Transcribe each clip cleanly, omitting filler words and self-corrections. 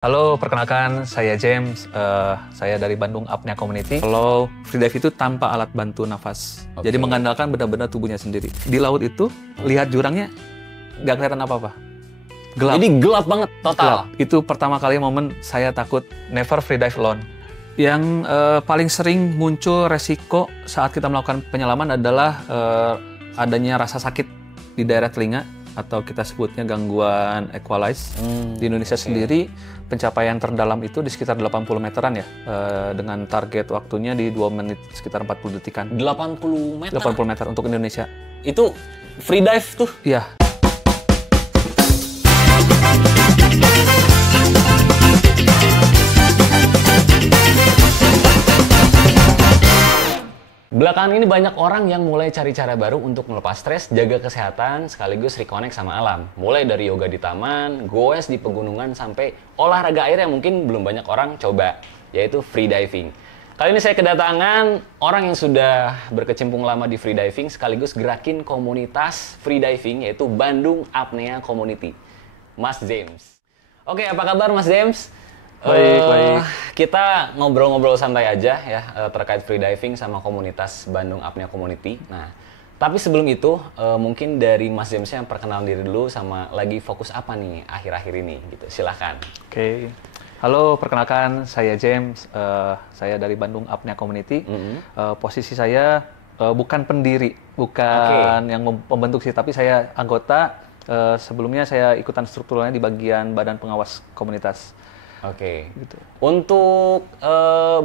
Halo, perkenalkan saya James. Saya dari Bandung Apnea Community. Kalau freedive itu tanpa alat bantu nafas. Jadi mengandalkan benar-benar tubuhnya sendiri. Di laut itu, lihat jurangnya nggak kelihatan apa-apa. Gelap. Jadi gelap banget, total. Gelap. Itu pertama kali momen saya takut never freedive alone. Yang paling sering muncul resiko saat kita melakukan penyelaman adalah adanya rasa sakit di daerah telinga atau kita sebutnya gangguan equalize. Di Indonesia sendiri pencapaian terdalam itu di sekitar 80 meteran ya, dengan target waktunya di 2 menit sekitar 40 detikan. 80 meter? 80 meter untuk Indonesia. Itu free dive tuh? Iya. Belakangan ini banyak orang yang mulai cari cara baru untuk melepas stres, jaga kesehatan, sekaligus reconnect sama alam. Mulai dari yoga di taman, goes di pegunungan, sampai olahraga air yang mungkin belum banyak orang coba, yaitu free diving. Kali ini saya kedatangan orang yang sudah berkecimpung lama di free diving, sekaligus gerakin komunitas free diving, yaitu Bandung Apnea Community, Mas James. Oke, apa kabar Mas James? Baik. Kita ngobrol-ngobrol santai aja ya terkait free diving sama komunitas Bandung Apnea Community. Nah, tapi sebelum itu mungkin dari Mas James yang perkenalan diri dulu sama lagi fokus apa nih akhir-akhir ini gitu. Silahkan. Oke. Halo, perkenalkan saya James. Saya dari Bandung Apnea Community. Posisi saya bukan pendiri, bukan yang membentuk sih, tapi saya anggota. Sebelumnya saya ikutan strukturalnya di bagian badan pengawas komunitas. Oke. Gitu. Untuk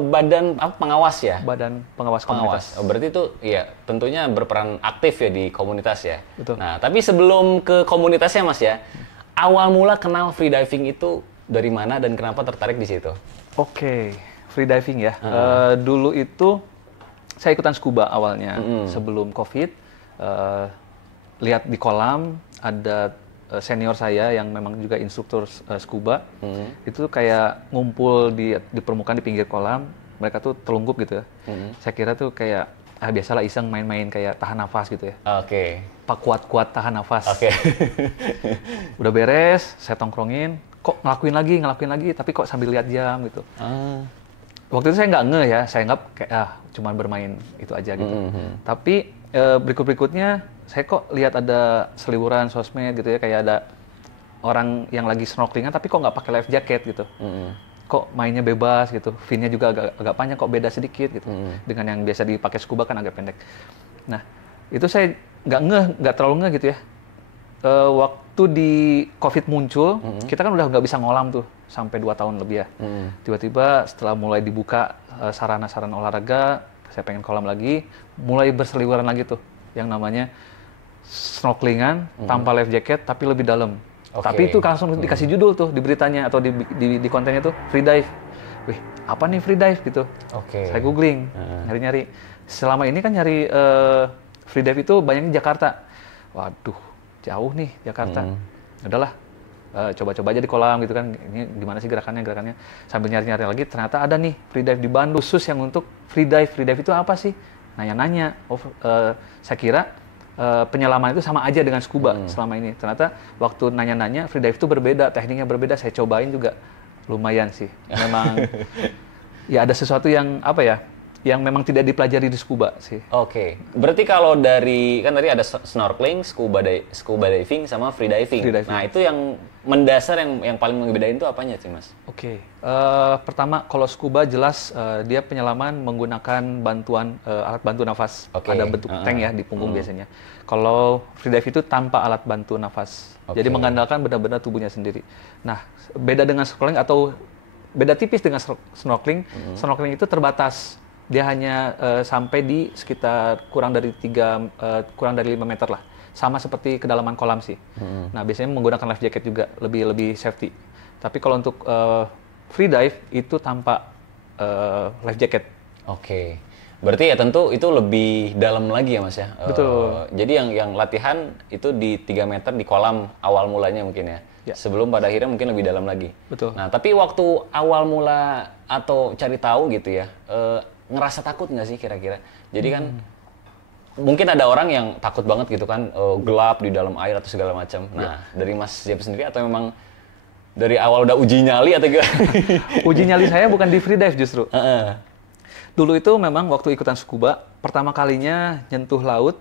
badan apa pengawas ya? Badan pengawas komunitas. Oh, berarti itu ya tentunya berperan aktif ya di komunitas ya. Betul. Nah, tapi sebelum ke komunitasnya Mas ya, awal mula kenal free diving itu dari mana dan kenapa tertarik di situ? Oke, free diving ya. Dulu itu saya ikutan scuba awalnya sebelum COVID. Lihat di kolam ada senior saya yang memang juga instruktur scuba, itu kayak ngumpul di permukaan di pinggir kolam, mereka tuh telungkup gitu ya. Saya kira tuh kayak biasalah iseng main-main kayak tahan nafas gitu ya. Oke. Pak kuat-kuat tahan nafas. Oke. Udah beres, saya tongkrongin, kok ngelakuin lagi, tapi kok sambil lihat jam gitu. Waktu itu saya nggak ngeh ya, saya anggap kayak cuman bermain itu aja gitu. Tapi berikut-berikutnya saya kok lihat ada seliburan sosmed gitu ya, kayak ada orang yang lagi snorkelingan tapi kok nggak pakai life jacket gitu. Kok mainnya bebas gitu, finnya juga agak panjang, kok beda sedikit gitu. Dengan yang biasa dipakai scuba kan agak pendek. Nah, itu saya nggak terlalu ngeh gitu ya. Waktu di COVID muncul, kita kan udah nggak bisa ngolam tuh sampai 2 tahun lebih ya. Tiba-tiba setelah mulai dibuka sarana-sarana olahraga, saya pengen kolam lagi, mulai berseliweran lagi tuh yang namanya snorkelingan tanpa life jacket tapi lebih dalam. Tapi itu langsung dikasih judul tuh di beritanya atau di kontennya tuh free dive. Wih, apa nih free dive gitu? Saya googling, nyari-nyari. Selama ini kan nyari free dive itu banyak di Jakarta. Waduh, jauh nih Jakarta. Udahlah, coba-coba aja di kolam gitu kan. Ini gimana sih gerakannya? Sambil nyari-nyari lagi, ternyata ada nih free dive di Bandung khusus yang untuk free dive. Free dive itu apa sih? Nanya-nanya. Saya kira penyelaman itu sama aja dengan scuba selama ini. Ternyata waktu nanya-nanya, free dive itu berbeda, tekniknya berbeda. Saya cobain juga lumayan sih. Memang ya ada sesuatu yang apa ya, yang memang tidak dipelajari di scuba sih. Oke. Berarti kalau dari kan tadi ada snorkeling, scuba diving sama free diving. Nah, itu yang mendasar yang paling membedain itu apanya sih, Mas? Oke. Pertama, kalau scuba jelas dia penyelaman menggunakan bantuan alat bantu nafas. Ada bentuk tank ya di punggung biasanya. Kalau free dive itu tanpa alat bantu nafas. Jadi mengandalkan benar-benar tubuhnya sendiri. Nah, beda dengan snorkeling atau beda tipis dengan snorkeling. Snorkeling itu terbatas. Dia hanya sampai di sekitar kurang dari 5 meter lah. Sama seperti kedalaman kolam sih. Nah, biasanya menggunakan life jacket juga, lebih safety. Tapi kalau untuk free dive itu tanpa life jacket. Oke. Berarti ya tentu itu lebih dalam lagi ya Mas ya? Betul. Jadi yang latihan itu di 3 meter di kolam awal mulanya mungkin ya? Sebelum pada akhirnya mungkin lebih dalam lagi. Betul. Nah, tapi waktu awal mula atau cari tahu gitu ya, ngerasa takut nggak sih kira-kira? Jadi kan mungkin ada orang yang takut banget gitu kan, gelap di dalam air atau segala macam. Nah, dari Mas James sendiri atau memang Dari awal udah uji nyali atau gimana? Uji nyali saya bukan di free dive justru. Dulu itu memang waktu ikutan scuba, pertama kalinya nyentuh laut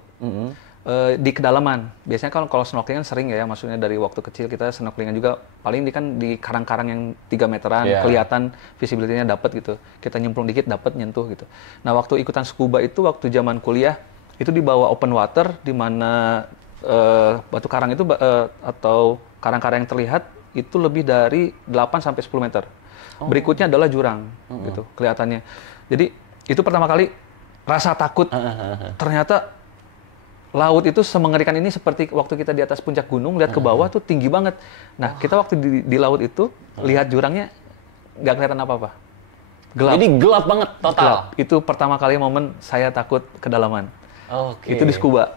di kedalaman. Biasanya kalau snorkeling kan sering ya, maksudnya dari waktu kecil kita snorkelingan juga paling kan di karang-karang yang 3 meteran, kelihatan visibility-nya dapat gitu. Kita nyemplung dikit dapat nyentuh gitu. Nah, waktu ikutan scuba itu waktu zaman kuliah itu di bawah open water di mana batu karang itu atau karang-karang yang terlihat itu lebih dari 8 sampai 10 meter. Berikutnya adalah jurang gitu kelihatannya. Jadi itu pertama kali rasa takut. Ternyata laut itu semengerikan ini, seperti waktu kita di atas puncak gunung lihat ke bawah tuh tinggi banget. Nah, kita waktu di laut itu lihat jurangnya nggak kelihatan apa-apa. Gelap. Jadi gelap banget total. Gelap. Itu pertama kali momen saya takut kedalaman. Itu di scuba.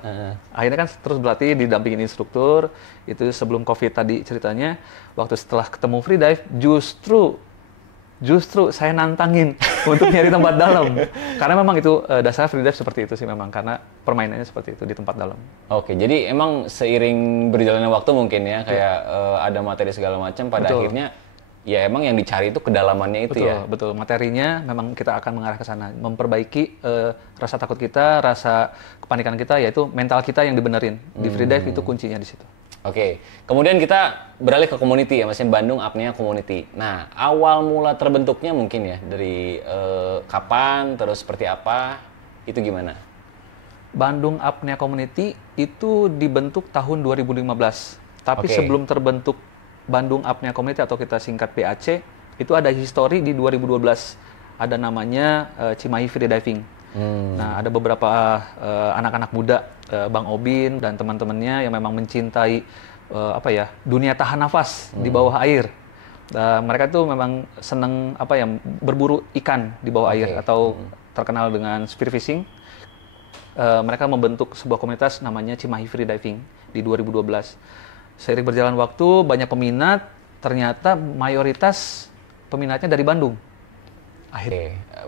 Akhirnya kan terus berlatih didampingin instruktur. Itu sebelum COVID tadi ceritanya. Waktu setelah ketemu free dive, justru saya nantangin untuk nyari tempat dalam. Karena memang itu dasar free dive seperti itu sih memang. Karena permainannya seperti itu di tempat dalam. Oke, jadi emang seiring berjalannya waktu mungkin ya, kayak ada materi segala macam, pada akhirnya ya emang yang dicari itu kedalamannya itu ya. Betul. Materinya memang kita akan mengarah ke sana. Memperbaiki rasa takut kita, rasa kepanikan kita, yaitu mental kita yang dibenerin. Di free dive itu kuncinya di situ. Oke, kemudian kita beralih ke community ya, maksudnya Bandung Apnea Community. Nah, awal mula terbentuknya mungkin ya, dari kapan, terus seperti apa, itu gimana? Bandung Apnea Community itu dibentuk tahun 2015. Tapi sebelum terbentuk Bandung Apnea Community atau kita singkat BAC, itu ada histori di 2012. Ada namanya Cimahi Free Diving. Nah, ada beberapa anak-anak muda, Bang Obin dan teman-temannya yang memang mencintai dunia tahan nafas di bawah air. Mereka tuh memang seneng berburu ikan di bawah air atau terkenal dengan spearfishing. Mereka membentuk sebuah komunitas namanya Cimahi Free Diving di 2012. Seiring berjalan waktu, banyak peminat, ternyata mayoritas peminatnya dari Bandung.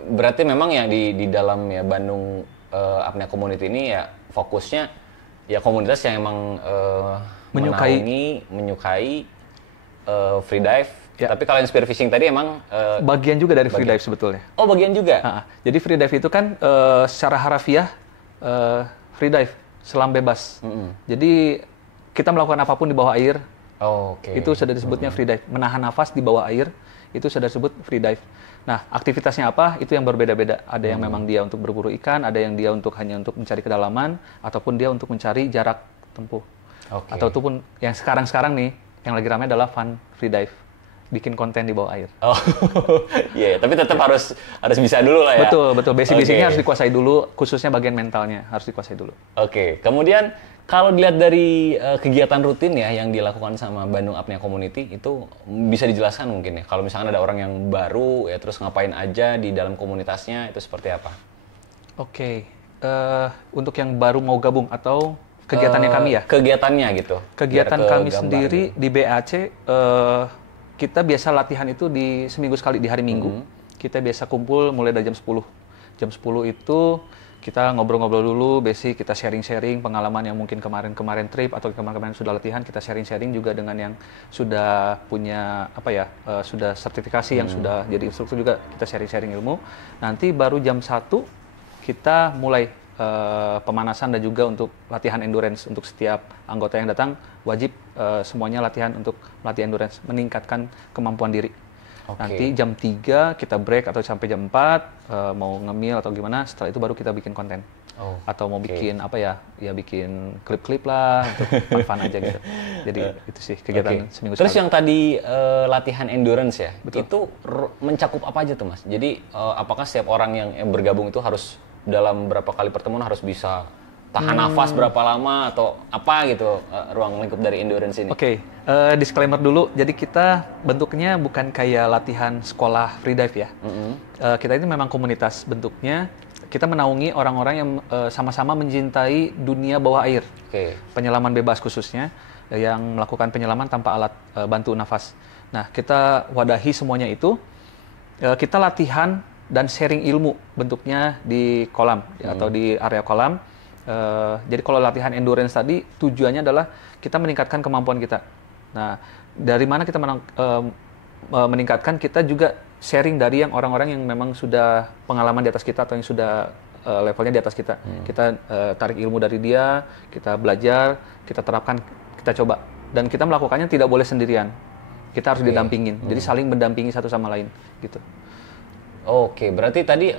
Berarti memang ya di dalam ya Bandung Apnea Community ini ya fokusnya ya komunitas yang emang menyukai free dive. Ya. Tapi kalau yang spearfishing tadi emang bagian juga dari free dive sebetulnya. Oh, bagian juga. Jadi free dive itu kan secara harafiah free dive, selam bebas. Jadi kita melakukan apapun di bawah air. Itu sudah disebutnya free dive. Menahan nafas di bawah air itu sudah disebut free dive. Nah, aktivitasnya apa? Itu yang berbeda-beda. Ada yang memang dia untuk berburu ikan, ada yang dia hanya untuk mencari kedalaman, ataupun dia untuk mencari jarak tempuh. Ataupun yang sekarang nih, yang lagi ramai adalah fun free dive. Bikin konten di bawah air. Tapi tetap harus bisa dulu lah ya. Betul. Basic-basicnya harus dikuasai dulu, khususnya bagian mentalnya harus dikuasai dulu. Kemudian kalau dilihat dari kegiatan rutin ya yang dilakukan sama Bandung Apnea Community, itu bisa dijelaskan mungkin ya, kalau misalnya ada orang yang baru ya terus ngapain aja di dalam komunitasnya, itu seperti apa? Untuk yang baru mau gabung atau kegiatannya kami ya? Kegiatannya gitu. Kegiatan kami sendiri di BAC, kita biasa latihan itu di seminggu sekali di hari Minggu. Kita biasa kumpul mulai dari jam 10. Jam 10 itu kita ngobrol-ngobrol dulu, basic, kita sharing-sharing pengalaman yang mungkin kemarin trip atau kemarin sudah latihan, kita sharing-sharing juga dengan yang sudah punya sudah sertifikasi, yang sudah jadi instruktur juga, kita sharing-sharing ilmu. Nanti baru jam 1 kita mulai pemanasan dan juga untuk latihan endurance. Untuk setiap anggota yang datang wajib semuanya latihan untuk melatih endurance, meningkatkan kemampuan diri. Nanti jam 3 kita break atau sampai jam 4 mau ngemil atau gimana, setelah itu baru kita bikin konten. Atau mau bikin bikin klip-klip lah untuk fun aja gitu. Jadi itu sih kegiatan seminggu sekali. Terus yang tadi latihan endurance ya, itu mencakup apa aja tuh Mas? Jadi apakah setiap orang yang bergabung itu harus dalam berapa kali pertemuan harus bisa tahan nafas berapa lama atau apa gitu ruang lingkup dari endurance ini? Disclaimer dulu, jadi kita bentuknya bukan kayak latihan sekolah free dive ya. Kita ini memang komunitas bentuknya. Kita menaungi orang-orang yang sama-sama mencintai dunia bawah air. Penyelaman bebas khususnya, yang melakukan penyelaman tanpa alat bantu nafas. Nah, kita wadahi semuanya itu. Kita latihan dan sharing ilmu bentuknya di kolam atau di area kolam. Jadi kalau latihan endurance tadi tujuannya adalah kita meningkatkan kemampuan kita. Nah, dari mana kita meningkatkan, kita juga sharing dari yang orang-orang yang memang sudah pengalaman di atas kita atau yang sudah levelnya di atas kita. Kita tarik ilmu dari dia, kita belajar, kita terapkan, kita coba. Dan kita melakukannya tidak boleh sendirian. Kita harus didampingin. Jadi saling mendampingi satu sama lain gitu. Oke, berarti tadi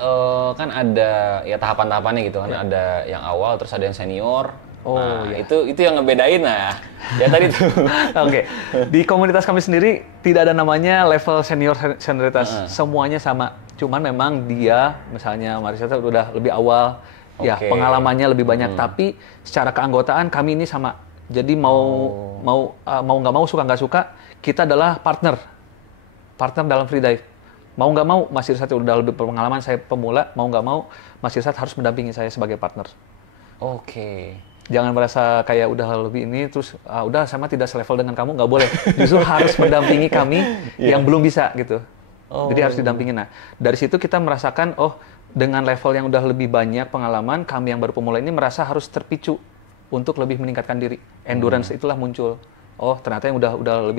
kan ada ya tahapan-tahapannya gitu kan. Ada yang awal, terus ada yang senior. Itu yang ngebedain ya tadi tuh. Oke. Di komunitas kami sendiri tidak ada namanya level senioritas. Semuanya sama. Cuman memang dia, misalnya Marisa udah lebih awal, ya pengalamannya lebih banyak. Tapi secara keanggotaan kami ini sama. Jadi mau nggak mau, suka nggak suka, kita adalah partner dalam free dive. Mau nggak mau, Mas Irsat udah lebih pengalaman, saya pemula. Mau nggak mau, Mas Irsat harus mendampingi saya sebagai partner. Oke. Jangan merasa kayak udah lebih ini, terus udah sama tidak selevel dengan kamu, nggak boleh. Justru harus mendampingi kami yang belum bisa gitu. Jadi harus didampingin. Nah, dari situ kita merasakan, dengan level yang udah lebih banyak pengalaman, kami yang baru pemula ini merasa harus terpicu untuk lebih meningkatkan diri. Endurance itulah muncul. Ternyata yang udah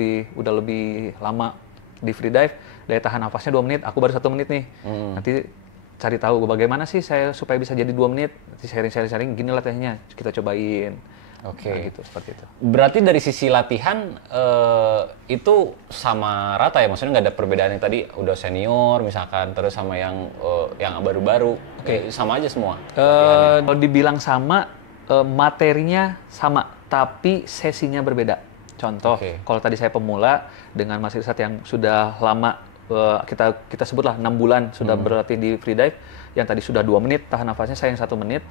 lebih lama di free dive, daya tahan nafasnya 2 menit, aku baru 1 menit nih. Nanti cari tahu bagaimana sih saya supaya bisa jadi 2 menit. Nanti sharing, gini latihannya, kita cobain. Oke. Nah, gitu, seperti itu. Berarti dari sisi latihan itu sama rata ya? Maksudnya nggak ada perbedaan yang tadi udah senior misalkan, terus sama yang baru-baru. Sama aja semua? Kalau dibilang sama, materinya sama, tapi sesinya berbeda. Contoh, kalau tadi saya pemula dengan Mas Irsat yang sudah lama, kita sebutlah 6 bulan sudah berlatih di free dive, yang tadi sudah 2 menit, tahan nafasnya saya yang 1 menit.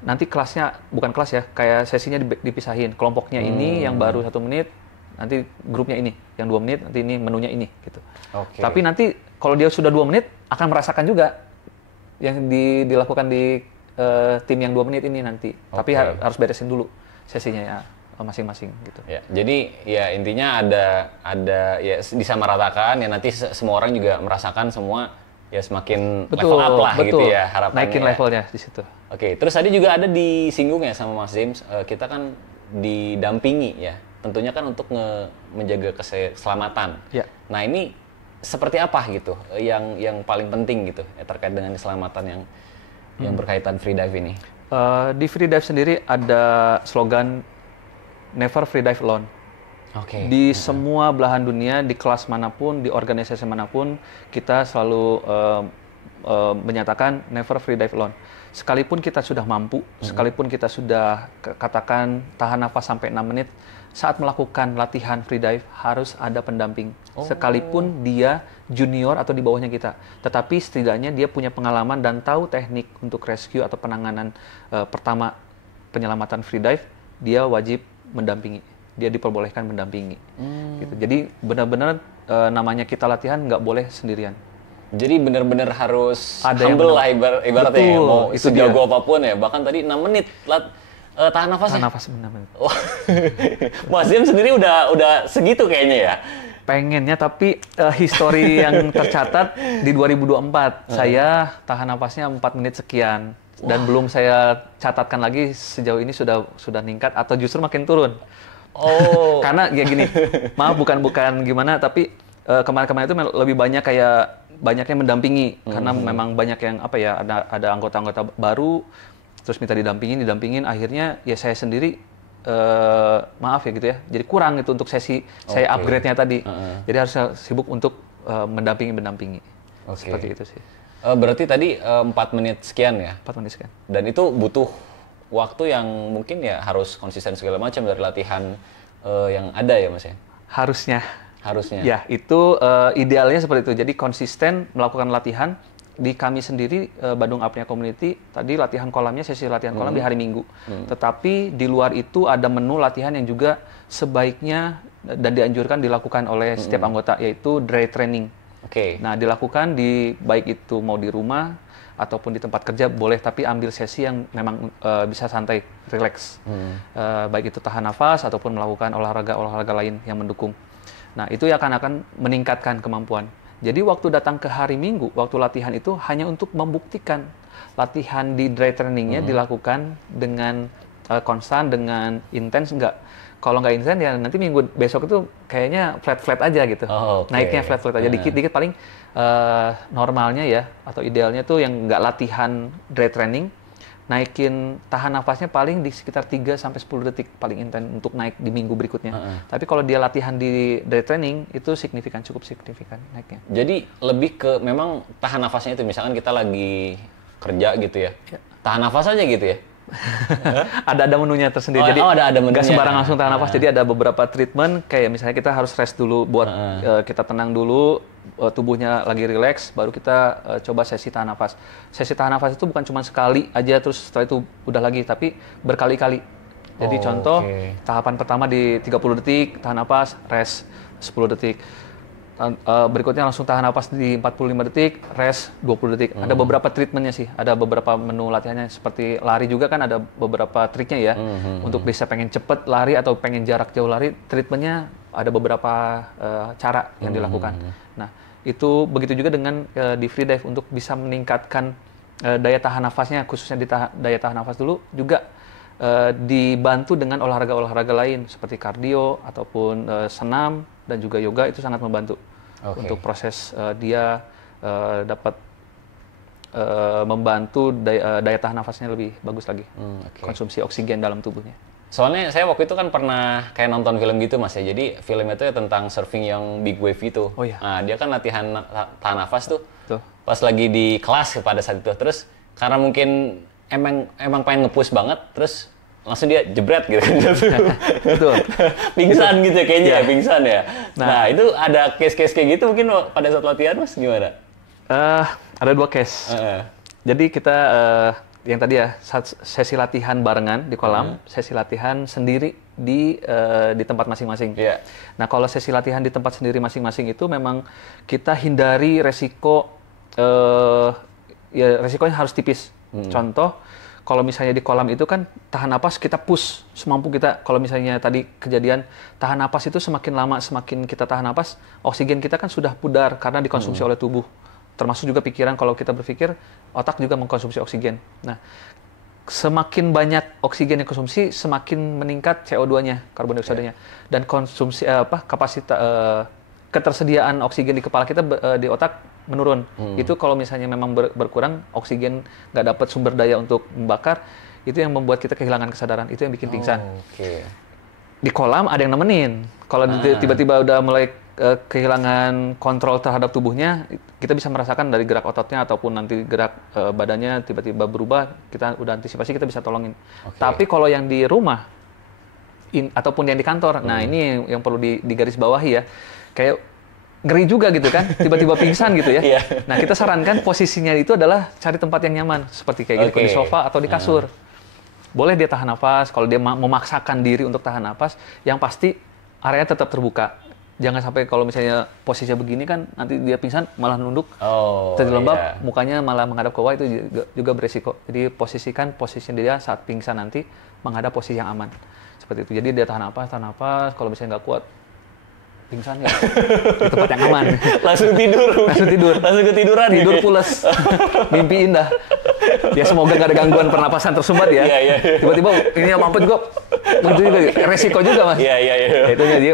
Nanti kelasnya, bukan kelas ya, kayak sesinya dipisahin. Kelompoknya ini yang baru 1 menit, nanti grupnya ini, yang 2 menit, nanti ini menunya ini, gitu. Tapi nanti kalau dia sudah 2 menit, akan merasakan juga yang dilakukan di tim yang 2 menit ini nanti. Tapi harus beresin dulu sesinya ya, masing-masing gitu. Ya, jadi ya intinya ada ya disamaratakan ya, nanti semua orang juga merasakan semua. Ya semakin level up lah gitu ya harapannya. Naikin levelnya di situ. Terus tadi juga ada disinggung ya sama Mas James, kita kan didampingi ya, tentunya kan untuk menjaga keselamatan. Ya. Nah ini seperti apa gitu, yang paling penting gitu ya, terkait dengan keselamatan yang berkaitan free dive ini? Di free dive sendiri ada slogan Never Free Dive Alone. Di semua belahan dunia, di kelas manapun, di organisasi manapun, kita selalu menyatakan never free dive alone. Sekalipun kita sudah mampu, sekalipun kita sudah katakan tahan nafas sampai 6 menit, saat melakukan latihan free dive harus ada pendamping. Sekalipun dia junior atau di bawahnya kita. Tetapi setidaknya dia punya pengalaman dan tahu teknik untuk rescue atau penanganan pertama penyelamatan free dive, dia wajib mendampingi. Dia diperbolehkan mendampingi. Gitu. Jadi benar-benar namanya kita latihan nggak boleh sendirian. Jadi benar-benar harus ada humble lah ibaratnya. Betul, ya, mau itu sejago apapun ya. Bahkan tadi 6 menit tahan nafas. Tahan nafas 6 menit. Mas James sendiri udah segitu kayaknya ya. Pengennya, tapi histori yang tercatat di 2024 saya tahan nafasnya 4 menit sekian. Dan belum saya catatkan lagi sejauh ini sudah meningkat atau justru makin turun. Karena ya gini, maaf bukan gimana, tapi kemarin-kemarin itu lebih banyak kayak banyaknya mendampingi karena memang banyak yang ada anggota-anggota baru terus minta didampingin, akhirnya ya saya sendiri maaf ya gitu ya, jadi kurang itu untuk sesi saya upgrade-nya tadi. Jadi harus sibuk untuk mendampingi. Seperti itu sih. Berarti tadi 4 menit sekian ya? 4 menit sekian. Dan itu butuh waktu yang mungkin ya harus konsisten segala macam dari latihan yang ada ya Mas ya? Harusnya. Ya, itu idealnya seperti itu. Jadi konsisten melakukan latihan. Di kami sendiri, Bandung Apnea Community, tadi latihan kolamnya, sesi latihan kolam di hari Minggu. Tetapi di luar itu ada menu latihan yang juga sebaiknya dan dianjurkan dilakukan oleh setiap anggota, yaitu dry training. Nah, dilakukan baik itu mau di rumah, ataupun di tempat kerja boleh, tapi ambil sesi yang memang bisa santai, relax. Baik itu tahan nafas ataupun melakukan olahraga lain yang mendukung. Nah, itu akan meningkatkan kemampuan. Jadi waktu datang ke hari Minggu, waktu latihan itu hanya untuk membuktikan latihan di dry trainingnya dilakukan dengan konstan, dengan intens, enggak. Kalau nggak instan ya nanti minggu besok itu kayaknya flat aja gitu. Naiknya flat aja dikit-dikit paling normalnya ya atau idealnya tuh yang nggak latihan dry training naikin tahan nafasnya paling di sekitar 3 sampai 10 detik paling intens untuk naik di minggu berikutnya. Tapi kalau dia latihan di dry training itu cukup signifikan naiknya. Jadi lebih ke memang tahan nafasnya itu misalkan kita lagi kerja gitu ya. Tahan nafas aja gitu ya. ada menunya tersendiri. Jadi ada menunya. Gak sembarang langsung tahan nafas. Jadi ada beberapa treatment kayak misalnya kita harus rest dulu buat kita tenang dulu, tubuhnya lagi relax, baru kita coba sesi tahan nafas. Sesi tahan nafas itu bukan cuma sekali aja terus setelah itu udah lagi, tapi berkali-kali. Jadi contoh tahapan pertama di 30 detik tahan nafas, rest 10 detik. Berikutnya langsung tahan nafas di 45 detik, rest 20 detik. Ada beberapa treatmentnya sih, ada beberapa menu latihannya. Seperti lari juga kan ada beberapa triknya ya. Untuk bisa pengen cepet lari atau pengen jarak jauh lari, treatmentnya ada beberapa cara yang dilakukan. Nah, itu begitu juga dengan di free dive untuk bisa meningkatkan daya tahan nafasnya, khususnya di daya tahan nafas dulu, juga dibantu dengan olahraga-olahraga lain seperti kardio ataupun senam dan juga yoga itu sangat membantu untuk proses dia dapat membantu daya tahan nafasnya lebih bagus lagi, konsumsi oksigen dalam tubuhnya. Soalnya saya waktu itu kan pernah kayak nonton film gitu Mas ya, jadi film itu ya tentang surfing yang big wave itu. Nah dia kan latihan tahan nafas tuh. Pas lagi di kelas pada saat itu, terus karena mungkin emang pengen nge-push banget, terus langsung dia jebret gitu kan. Betul. Pingsan gitu kayaknya ya, pingsan ya. Nah itu ada case-case kayak gitu mungkin pada saat latihan Mas gimana? Ada 2 case. Jadi kita yang tadi ya sesi latihan barengan di kolam, sesi latihan sendiri di tempat masing-masing. Nah kalau sesi latihan di tempat sendiri masing-masing itu memang kita hindari resiko, ya resikonya harus tipis. Contoh, kalau misalnya di kolam itu kan tahan napas kita push semampu kita. Kalau misalnya tadi kejadian tahan napas itu semakin lama semakin kita tahan napas, oksigen kita kan sudah pudar karena dikonsumsi oleh tubuh. Termasuk juga pikiran, kalau kita berpikir, otak juga mengkonsumsi oksigen. Nah, semakin banyak oksigen yang konsumsi, semakin meningkat CO2-nya, karbon dioksida-nya. Dan konsumsi kapasitas ketersediaan oksigen di kepala kita di otak menurun. Itu kalau misalnya memang berkurang, oksigen nggak dapat sumber daya untuk membakar, itu yang membuat kita kehilangan kesadaran. Itu yang bikin pingsan. Di kolam ada yang nemenin. Kalau tiba-tiba udah mulai kehilangan kontrol terhadap tubuhnya, kita bisa merasakan dari gerak ototnya ataupun nanti gerak badannya tiba-tiba berubah, kita udah antisipasi, kita bisa tolongin. Tapi kalau yang di rumah ataupun yang di kantor, nah ini yang perlu digarisbawahi ya, kayak ngeri juga gitu kan, tiba-tiba pingsan gitu ya. Nah kita sarankan posisinya itu adalah cari tempat yang nyaman, seperti kayak gitu di sofa atau di kasur. Boleh dia tahan nafas, kalau dia memaksakan diri untuk tahan nafas, yang pasti area tetap terbuka. Jangan sampai kalau misalnya posisinya begini kan nanti dia pingsan malah nunduk, terjelembab, mukanya malah menghadap ke bawah, itu juga beresiko. Jadi posisikan posisi dia saat pingsan nanti menghadap posisi yang aman. Seperti itu. Jadi dia tahan nafas, kalau misalnya nggak kuat pingsan ya di tempat yang aman. Langsung ketiduran. Tidur pules. Mimpi indah. Ya semoga nggak ada gangguan pernapasan tersumbat ya. Tiba-tiba ini yang mampu juga muncul juga resiko juga Mas. Itu jadi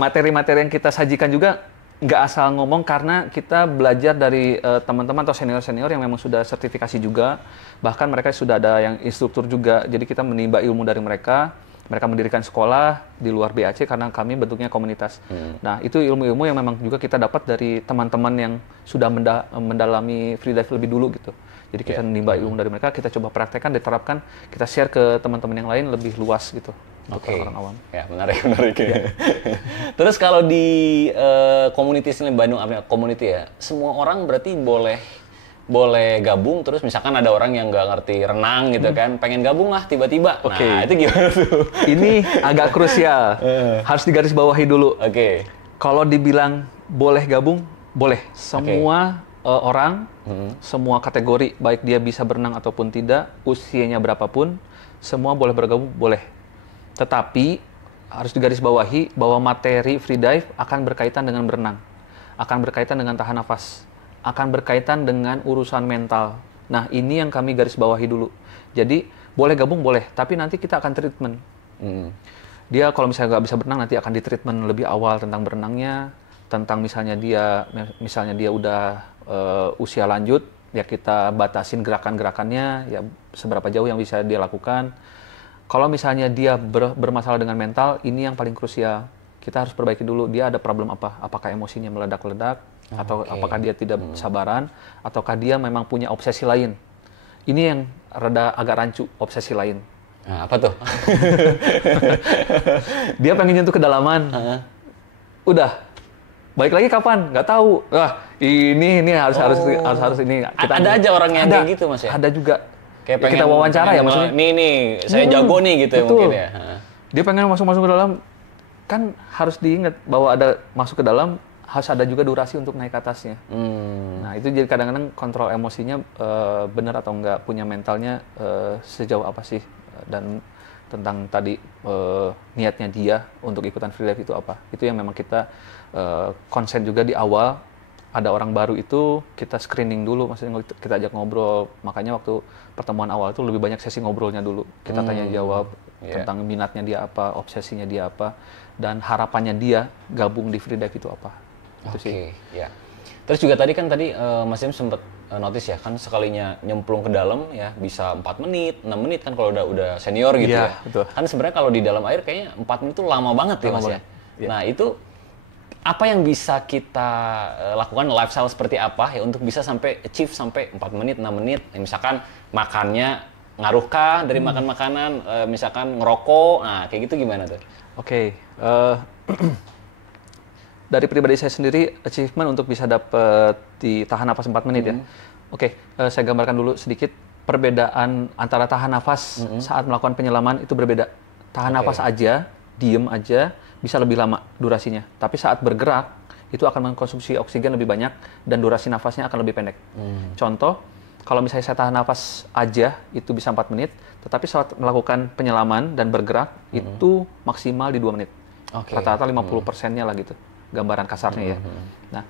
materi-materi yang kita sajikan juga nggak asal ngomong, karena kita belajar dari teman-teman atau senior-senior yang memang sudah sertifikasi juga, bahkan mereka sudah ada yang instruktur juga. Jadi kita menimba ilmu dari mereka. Mereka mendirikan sekolah di luar BAC karena kami bentuknya komunitas. Nah, itu ilmu-ilmu yang memang juga kita dapat dari teman-teman yang sudah mendalami free dive lebih dulu gitu. Jadi kita menimba ilmu dari mereka, kita coba praktekkan, diterapkan, kita share ke teman-teman yang lain lebih luas gitu. Untuk orang awam. Ya, menarik. Terus kalau di community sini Bandung Apnea Community ya, semua orang berarti boleh gabung, terus misalkan ada orang yang nggak ngerti renang gitu kan, pengen gabung lah tiba-tiba. Nah, itu gimana tuh? Ini agak krusial. Harus digarisbawahi dulu. Kalau dibilang boleh gabung, boleh. Semua orang, semua kategori, baik dia bisa berenang ataupun tidak, usianya berapapun, semua boleh bergabung, boleh. Tetapi harus digarisbawahi bahwa materi free dive akan berkaitan dengan berenang, akan berkaitan dengan tahan nafas, akan berkaitan dengan urusan mental. Nah, ini yang kami garis bawahi dulu. Jadi, boleh gabung, boleh. Tapi nanti kita akan treatment. Dia kalau misalnya nggak bisa berenang nanti akan ditreatment lebih awal tentang berenangnya, tentang misalnya dia udah usia lanjut, ya kita batasin gerakan-gerakannya, ya seberapa jauh yang bisa dia lakukan. Kalau misalnya dia bermasalah dengan mental, ini yang paling krusial. Kita harus perbaiki dulu, dia ada problem apa? Apakah emosinya meledak-ledak, atau apakah dia tidak sabaran, ataukah dia memang punya obsesi lain. Ini yang agak rancu, obsesi lain. Nah, apa tuh? Dia pengen nyentuh kedalaman. Udah. Balik lagi kapan? Nggak tahu. Wah, ini harus ini. Ada aja orang yang kayak gitu, Mas ya? Ada juga. Kayak pengen, kita wawancara ya maksudnya. Nih, saya jago nih gitu ya mungkin ya. Dia pengen masuk ke dalam, kan harus diingat bahwa ada masuk ke dalam, harus ada juga durasi untuk naik ke atasnya. Nah, itu jadi kadang-kadang kontrol emosinya benar atau enggak, punya mentalnya sejauh apa sih, dan tentang tadi niatnya dia untuk ikutan free dive itu apa. Itu yang memang kita konsen juga di awal. Ada orang baru itu kita screening dulu, maksudnya kita ajak ngobrol. Makanya waktu pertemuan awal itu lebih banyak sesi ngobrolnya dulu. Kita tanya jawab tentang minatnya dia apa, obsesinya dia apa, dan harapannya dia gabung di free dive itu apa. Oke, ya. Terus juga tadi Mas Jem sempat notice ya, kan sekalinya nyemplung ke dalam ya bisa 4 menit, 6 menit kan kalau udah senior gitu ya. Betul. Kan sebenarnya kalau di dalam air kayaknya 4 menit itu lama banget ya Mas ya. Nah, itu apa yang bisa kita lakukan, lifestyle seperti apa ya untuk bisa sampai achieve sampai 4 menit, 6 menit. Ya, misalkan makannya ngaruhkah dari makan makanan, misalkan ngerokok, nah kayak gitu gimana tuh? Oke. Dari pribadi saya sendiri, achievement untuk bisa dapat ditahan nafas 4 menit ya. Oke, saya gambarkan dulu sedikit perbedaan antara tahan nafas saat melakukan penyelaman itu berbeda. Tahan nafas aja, diem aja, bisa lebih lama durasinya. Tapi saat bergerak, itu akan mengkonsumsi oksigen lebih banyak dan durasi nafasnya akan lebih pendek. Contoh, kalau misalnya saya tahan nafas aja, itu bisa 4 menit, tetapi saat melakukan penyelaman dan bergerak, itu maksimal di 2 menit. Rata-rata 50%-nya lah gitu, gambaran kasarnya ya. Nah,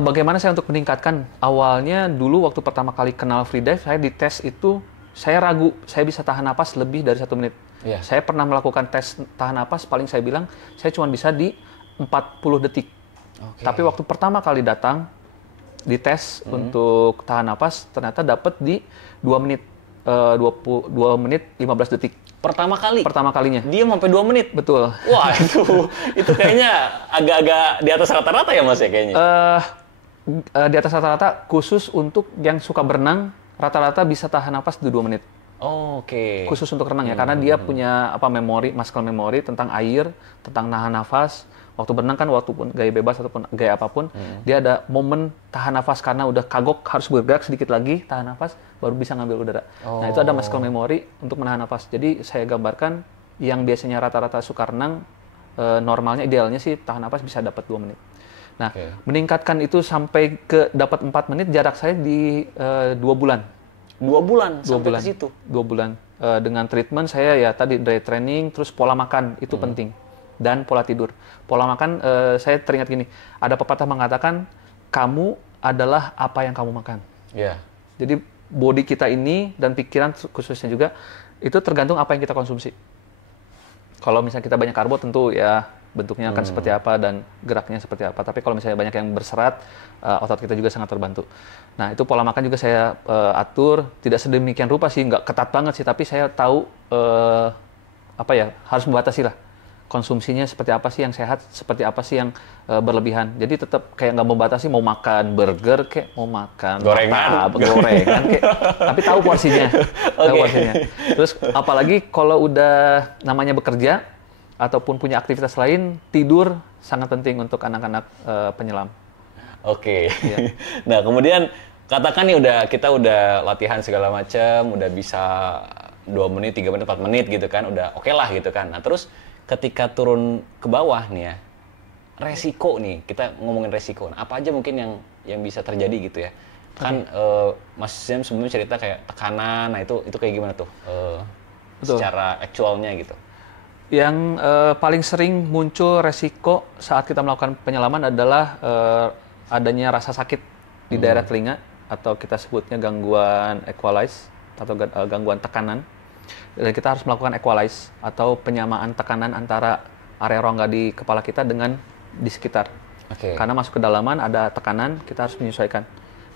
bagaimana saya untuk meningkatkan? Awalnya dulu waktu pertama kali kenal free dive, saya dites itu, saya ragu, saya bisa tahan napas lebih dari 1 menit. Saya pernah melakukan tes tahan napas, paling saya bilang, saya cuma bisa di 40 detik. Tapi waktu pertama kali datang, dites untuk tahan napas, ternyata dapat di 2 menit, 2 menit 15 detik. Pertama kali? Pertama kalinya. Dia sampai 2 menit? Betul. Wah, itu kayaknya agak-agak di atas rata-rata ya Mas ya kayaknya? Di atas rata-rata, khusus untuk yang suka berenang, rata-rata bisa tahan napas di 2 menit. Khusus untuk renang ya, karena dia punya muscle memory tentang air, tentang nahan nafas. Waktu berenang kan, walaupun gaya bebas ataupun gaya apapun, dia ada momen tahan nafas karena udah kagok, harus bergerak sedikit lagi, tahan nafas, baru bisa ngambil udara. Nah, itu ada muscle memory untuk menahan nafas. Jadi saya gambarkan, yang biasanya rata-rata suka renang, normalnya, idealnya sih tahan nafas bisa dapat 2 menit. Nah, meningkatkan itu sampai ke dapat 4 menit, jarak saya di 2 bulan. 2 bulan sampai ke situ? 2 bulan. Dengan treatment saya ya tadi diet training, terus pola makan, itu penting. Dan pola tidur. Pola makan, saya teringat gini, ada pepatah mengatakan, kamu adalah apa yang kamu makan. Jadi body kita ini, dan pikiran khususnya juga, itu tergantung apa yang kita konsumsi. Kalau misalnya kita banyak karbo, tentu ya bentuknya akan seperti apa dan geraknya seperti apa. Tapi kalau misalnya banyak yang berserat, otot kita juga sangat terbantu. Nah, itu pola makan juga saya atur, tidak sedemikian rupa sih, nggak ketat banget sih, tapi saya tahu harus membatasi lah. Konsumsinya seperti apa sih yang sehat, seperti apa sih yang berlebihan. Jadi tetap kayak nggak membatasi, mau makan burger kayak mau makan gorengan kayak, tapi tahu porsinya. Tahu porsinya. Terus apalagi kalau udah namanya bekerja ataupun punya aktivitas lain, tidur sangat penting untuk anak-anak penyelam. Nah, kemudian katakan nih kita udah latihan segala macam, udah bisa 2 menit, 3 menit, 4 menit gitu kan, udah oke lah gitu kan. Nah, terus ketika turun ke bawah nih ya, resiko nih, kita ngomongin resiko. Nah, apa aja mungkin yang bisa terjadi gitu ya? Kan Mas Jem sebelumnya cerita kayak tekanan, nah itu kayak gimana tuh? Secara aktualnya gitu. Yang paling sering muncul resiko saat kita melakukan penyelaman adalah adanya rasa sakit di daerah telinga, atau kita sebutnya gangguan equalize atau gangguan tekanan. Dan kita harus melakukan equalize atau penyamaan tekanan antara area rongga di kepala kita dengan di sekitar. Karena masuk ke dalaman ada tekanan, kita harus menyesuaikan.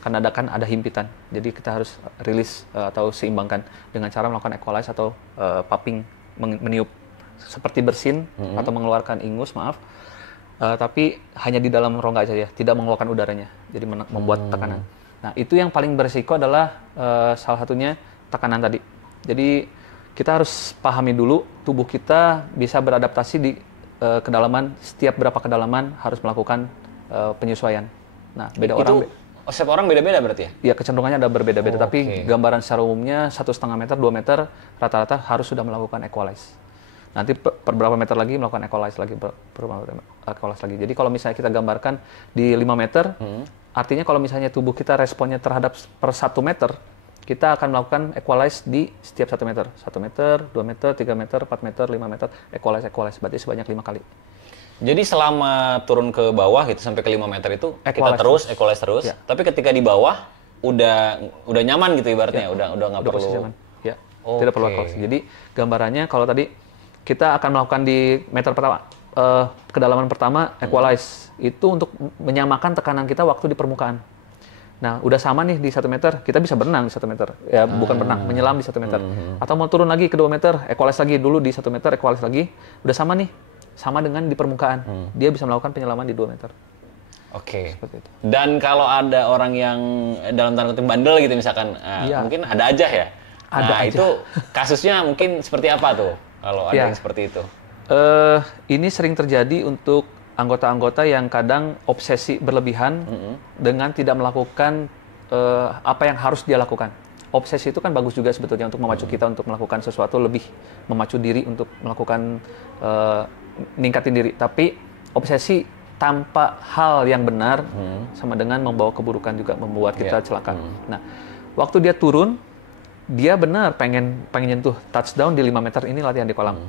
Karena ada himpitan. Jadi kita harus rilis atau seimbangkan dengan cara melakukan equalize atau popping, meniup seperti bersin atau mengeluarkan ingus, tapi hanya di dalam rongga saja, tidak mengeluarkan udaranya. Jadi membuat tekanan. Nah, itu yang paling berisiko adalah salah satunya tekanan tadi. Jadi kita harus pahami dulu tubuh kita bisa beradaptasi di kedalaman, setiap berapa kedalaman harus melakukan penyesuaian. Nah, setiap orang beda-beda berarti ya? Ya, kecenderungannya ada berbeda-beda, tapi gambaran secara umumnya 1,5 meter, 2 meter rata-rata harus sudah melakukan equalize. Nanti per berapa meter lagi melakukan equalize lagi, Jadi kalau misalnya kita gambarkan di 5 meter, artinya kalau misalnya tubuh kita responnya terhadap per 1 meter, kita akan melakukan equalize di setiap 1 meter. 1 meter, 2 meter, 3 meter, 4 meter, 5 meter, equalize. Berarti sebanyak 5 kali. Jadi selama turun ke bawah gitu sampai ke 5 meter itu kita equalize terus. Ya. Tapi ketika di bawah udah nyaman gitu ibaratnya, udah nggak perlu. Ya. Tidak perlu equalize. Jadi gambarannya kalau tadi kita akan melakukan di meter pertama, kedalaman pertama equalize itu untuk menyamakan tekanan kita waktu di permukaan. Nah, udah sama nih di 1 meter, kita bisa berenang di 1 meter. Ya, bukan berenang, menyelam di 1 meter. Atau mau turun lagi ke 2 meter, equalize lagi dulu di 1 meter, equalize lagi. Udah sama nih, sama dengan di permukaan. Dia bisa melakukan penyelaman di 2 meter. Seperti itu. Dan kalau ada orang yang dalam tanda kutip bandel gitu misalkan, mungkin ada aja ya? Itu kasusnya mungkin seperti apa tuh, kalau ada yang seperti itu? Ini sering terjadi untuk anggota-anggota yang kadang obsesi berlebihan dengan tidak melakukan apa yang harus dia lakukan. Obsesi itu kan bagus juga sebetulnya untuk memacu kita untuk melakukan sesuatu lebih, memacu diri untuk melakukan ningkatin diri. Tapi obsesi tanpa hal yang benar sama dengan membawa keburukan juga, membuat kita celaka. Nah, waktu dia turun, dia benar pengen nyentuh touchdown di 5 meter ini latihan di kolam.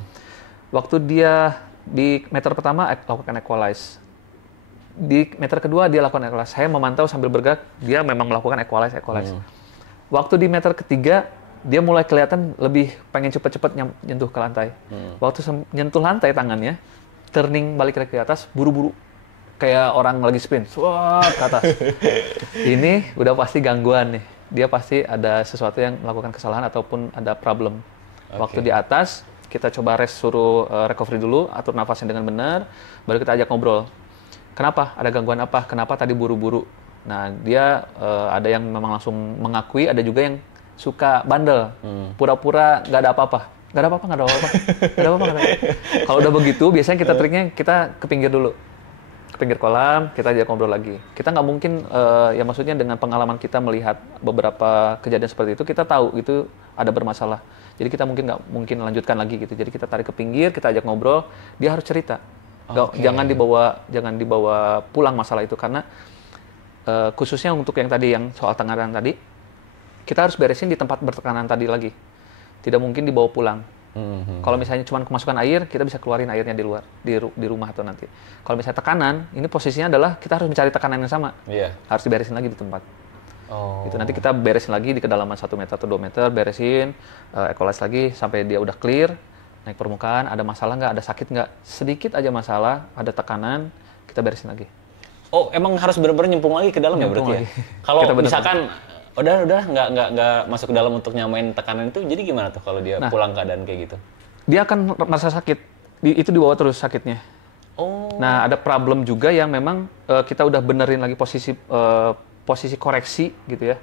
Waktu dia di meter pertama lakukan equalize. Di meter kedua dia lakukan equalize. Saya memantau sambil bergerak, dia memang melakukan equalize. Waktu di meter ketiga dia mulai kelihatan lebih pengen cepet-cepet nyentuh ke lantai. Waktu nyentuh lantai tangannya, turning balik lagi ke atas, buru-buru kayak orang lagi sprint, ke atas. Ini udah pasti gangguan nih. Dia pasti ada sesuatu yang melakukan kesalahan ataupun ada problem. Waktu di atas kita coba suruh recovery dulu, atur nafasnya dengan benar, baru kita ajak ngobrol. Kenapa? Ada gangguan apa? Kenapa tadi buru-buru? Nah, dia ada yang memang langsung mengakui, ada juga yang suka bandel, pura-pura nggak ada apa-apa. Nggak ada apa-apa. Kalau udah begitu, biasanya triknya kita ke pinggir dulu. Ke pinggir kolam, kita ajak ngobrol lagi. Kita nggak mungkin, ya maksudnya dengan pengalaman kita melihat beberapa kejadian seperti itu, kita tahu itu ada bermasalah. Jadi kita nggak mungkin lanjutkan lagi gitu. Jadi kita tarik ke pinggir, kita ajak ngobrol, dia harus cerita. Jangan dibawa pulang masalah itu, karena khususnya untuk yang tadi, yang soal tekanan tadi, kita harus beresin di tempat bertekanan tadi lagi. Tidak mungkin dibawa pulang. Kalau misalnya cuma kemasukan air, kita bisa keluarin airnya di luar, di rumah atau nanti. Kalau misalnya tekanan, ini posisinya adalah kita harus mencari tekanan yang sama. Harus diberesin lagi di tempat. Gitu. Nanti kita beresin lagi di kedalaman 1 meter atau 2 meter, beresin, equalize lagi sampai dia udah clear, naik permukaan, ada masalah nggak, ada sakit nggak, sedikit aja masalah, ada tekanan, kita beresin lagi. Emang harus benar-benar nyemplung lagi ke dalam ya berarti ya? Kalau misalkan udah nggak masuk ke dalam untuk nyamain tekanan itu, jadi gimana tuh kalau dia pulang keadaan kayak gitu? Dia akan merasa sakit, itu dibawa terus sakitnya. Nah, ada problem juga yang memang kita udah benerin lagi posisi koreksi gitu ya.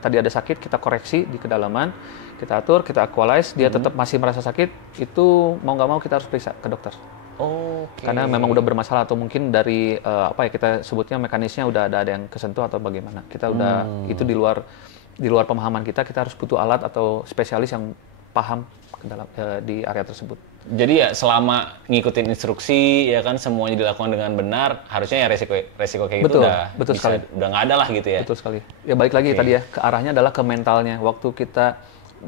Tadi ada sakit, kita koreksi di kedalaman, kita atur, kita equalize, dia tetap masih merasa sakit, itu mau nggak mau kita harus periksa ke dokter. Karena memang udah bermasalah, atau mungkin dari kita sebutnya mekanisnya udah ada yang kesentuh atau bagaimana. Kita udah itu di luar pemahaman kita harus butuh alat atau spesialis yang paham di area tersebut. Jadi ya selama ngikutin instruksi ya kan, semuanya dilakukan dengan benar, harusnya ya resiko kayak gitu udah nggak ada lah gitu ya. Betul sekali. Ya balik lagi tadi ya, ke arahnya adalah ke mentalnya. Waktu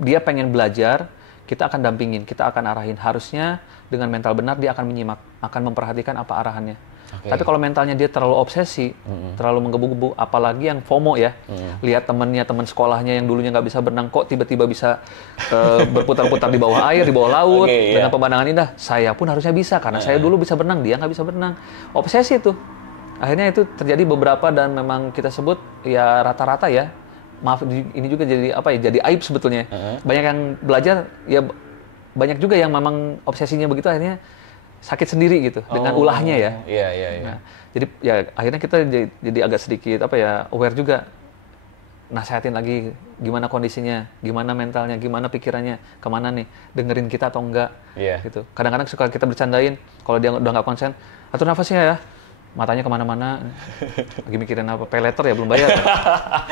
dia pengen belajar, kita akan dampingin, kita akan arahin. Harusnya dengan mental benar dia akan menyimak, akan memperhatikan apa arahannya. Tapi kalau mentalnya dia terlalu obsesi, terlalu menggebu-gebu, apalagi yang FOMO ya, lihat temennya, teman sekolahnya yang dulunya nggak bisa berenang, kok tiba-tiba bisa berputar-putar di bawah air, di bawah laut, dengan pemandangan indah. Saya pun harusnya bisa, karena saya dulu bisa berenang, dia nggak bisa berenang. Obsesi itu. Akhirnya itu terjadi beberapa dan memang kita sebut ya rata-rata ya. Maaf, ini juga jadi apa ya? Jadi aib sebetulnya. Banyak yang belajar, ya banyak juga yang memang obsesinya begitu akhirnya sakit sendiri gitu dengan ulahnya ya. Iya. Nah, jadi ya akhirnya kita jadi agak sedikit apa ya aware juga, nasehatin lagi gimana kondisinya, gimana mentalnya, gimana pikirannya, kemana nih, dengerin kita atau enggak, gitu. Kadang-kadang suka kita bercandain kalau dia udah nggak konsen, atur nafasnya ya. Matanya kemana-mana, lagi mikirin apa, pay letter ya belum bayar.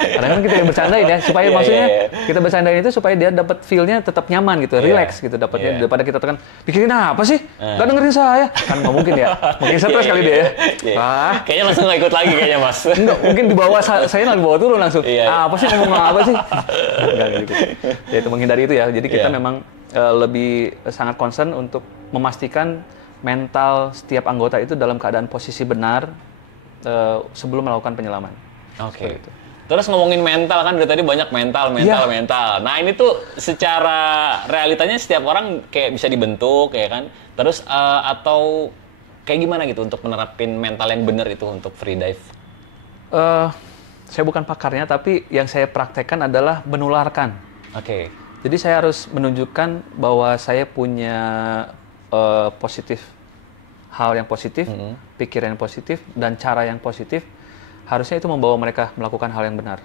Kadang-kadang kita yang bercandain ya, supaya maksudnya kita bercandain itu supaya dia dapat feel-nya tetap nyaman gitu, relax gitu dapatnya, daripada kita tekan, pikirin apa sih, nggak dengerin saya, kan nggak mungkin ya, mungkin stres kali dia ya. Kayaknya langsung nggak ikut lagi kayaknya Mas. Enggak, mungkin di bawah saya nggak dibawa turun langsung. Apa sih ngomong apa sih? Enggak gitu. Ya itu menghindari itu ya. Jadi kita memang lebih sangat concern untuk memastikan mental setiap anggota itu dalam keadaan posisi benar sebelum melakukan penyelaman. Oke. Terus ngomongin mental kan dari tadi banyak mental. Nah ini tuh secara realitanya setiap orang kayak bisa dibentuk ya kan. Terus atau kayak gimana gitu untuk menerapin mental yang benar itu untuk free dive? Saya bukan pakarnya, tapi yang saya praktekkan adalah menularkan. Oke. Jadi saya harus menunjukkan bahwa saya punya positif, hal yang positif, pikiran yang positif, dan cara yang positif, harusnya itu membawa mereka melakukan hal yang benar.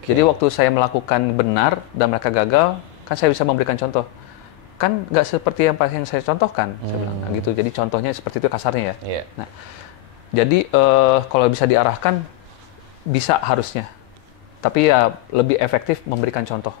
Jadi waktu saya melakukan benar dan mereka gagal, kan saya bisa memberikan contoh. Kan nggak seperti yang saya contohkan, saya bilang. Nah, gitu. Jadi contohnya seperti itu kasarnya ya. Nah, jadi kalau bisa diarahkan, bisa harusnya. Tapi ya lebih efektif memberikan contoh.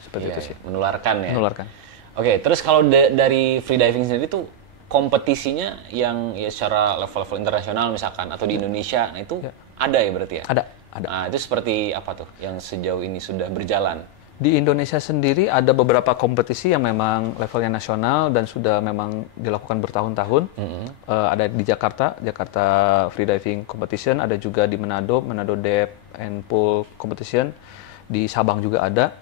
Seperti itu sih. Menularkan ya. Menularkan. Oke, terus kalau dari free diving sendiri tuh kompetisinya yang ya secara level-level internasional misalkan atau di Indonesia, nah itu ada ya berarti ya? Ada. Nah, itu seperti apa tuh yang sejauh ini sudah berjalan? Di Indonesia sendiri ada beberapa kompetisi yang memang levelnya nasional dan sudah memang dilakukan bertahun-tahun. Ada di Jakarta Free Diving Competition, ada juga di Manado Depth and Pool Competition, di Sabang juga ada.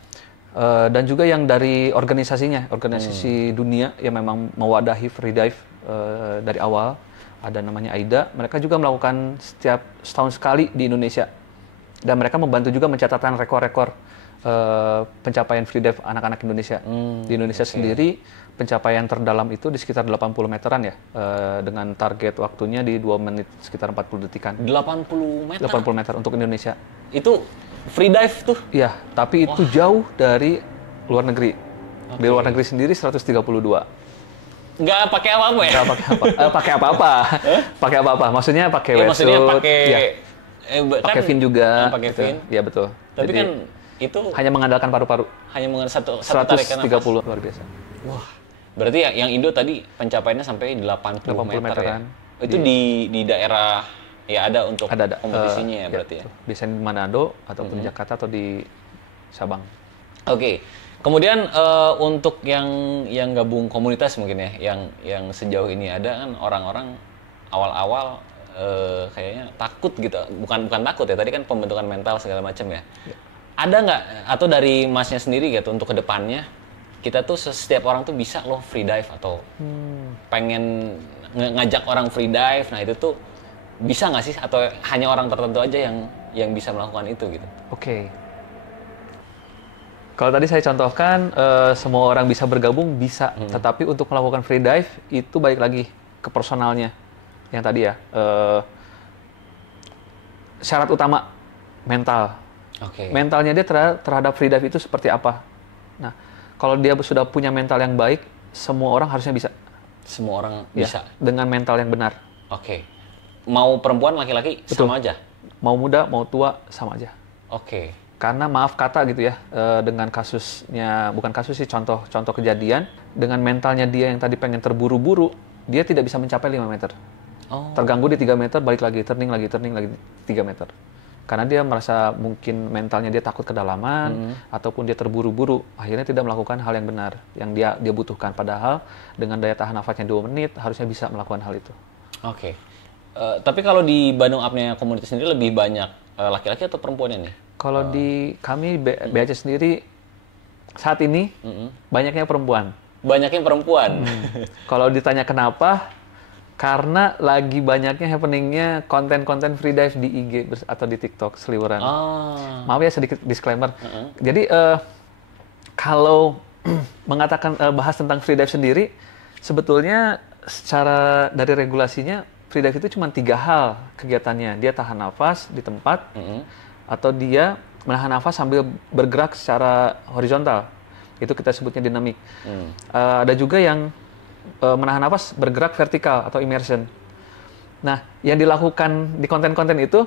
Dan juga yang dari organisasi dunia yang memang mewadahi free dive dari awal, ada namanya AIDA. Mereka juga melakukan setiap setahun sekali di Indonesia, dan mereka membantu juga mencatatkan rekor-rekor pencapaian free dive anak-anak Indonesia. Di Indonesia sendiri pencapaian terdalam itu di sekitar 80 meteran ya, dengan target waktunya di 2 menit sekitar 40 detikan. 80 meter? 80 meter untuk Indonesia. Itu free dive tuh? Iya, tapi itu jauh dari luar negeri. Di luar negeri sendiri 132. Nggak pakai apa-apa ya? Nggak pakai apa? Pakai apa-apa? Pakai apa-apa? Maksudnya pakai wetsuit. Maksudnya pakai... pakai fin juga. Pakai fin. Iya betul. Tapi jadi, kan itu... hanya mengandalkan paru-paru. Hanya mengandalkan satu tarikan nafas. 130, luar biasa. Wah, berarti ya yang Indo tadi pencapaiannya sampai 80 meter ya? Itu di daerah... Ya ada untuk kompetisinya ya berarti ya? Biasanya di Manado, ataupun di Jakarta, atau di Sabang. Oke. Kemudian untuk yang gabung komunitas mungkin ya, yang sejauh ini ada kan orang-orang awal-awal kayaknya takut gitu. Bukan takut ya, tadi kan pembentukan mental segala macam ya. Ada nggak, atau dari Masnya sendiri gitu untuk kedepannya, kita tuh setiap orang tuh bisa loh free dive atau pengen ngajak orang free dive, nah itu tuh bisa nggak sih, atau hanya orang tertentu aja yang bisa melakukan itu gitu? Oke. Kalau tadi saya contohkan semua orang bisa bergabung, bisa. Tetapi untuk melakukan free dive itu balik lagi ke personalnya. Yang tadi ya, syarat utama mental. Mentalnya dia terhadap free dive itu seperti apa? Nah, kalau dia sudah punya mental yang baik, semua orang harusnya bisa. Semua orang bisa? Dengan mental yang benar. Mau perempuan, laki-laki sama aja? Mau muda, mau tua, sama aja. Karena maaf kata gitu ya, dengan kasusnya, bukan kasus sih, contoh kejadian, dengan mentalnya dia yang tadi pengen terburu-buru, dia tidak bisa mencapai 5 meter. Terganggu di 3 meter, balik lagi, turning lagi 3 meter. Karena dia merasa mungkin mentalnya dia takut kedalaman, ataupun dia terburu-buru, akhirnya tidak melakukan hal yang benar, yang dia butuhkan. Padahal dengan daya tahan nafasnya 2 menit, harusnya bisa melakukan hal itu. Tapi kalau di Bandung Apnea Community sendiri lebih banyak laki-laki atau perempuannya nih? Kalau di kami BAC sendiri saat ini banyaknya perempuan. Banyaknya perempuan. Kalau ditanya kenapa, karena lagi banyaknya happeningnya konten-konten free dive di IG atau di TikTok seliweran. Maaf ya sedikit disclaimer. Jadi kalau mengatakan bahas tentang free dive sendiri, sebetulnya secara dari regulasinya free dive itu cuma 3 hal kegiatannya. Dia tahan nafas di tempat, atau dia menahan nafas sambil bergerak secara horizontal. Itu kita sebutnya dinamik. Ada juga yang menahan nafas bergerak vertikal atau immersion. Nah, yang dilakukan di konten-konten itu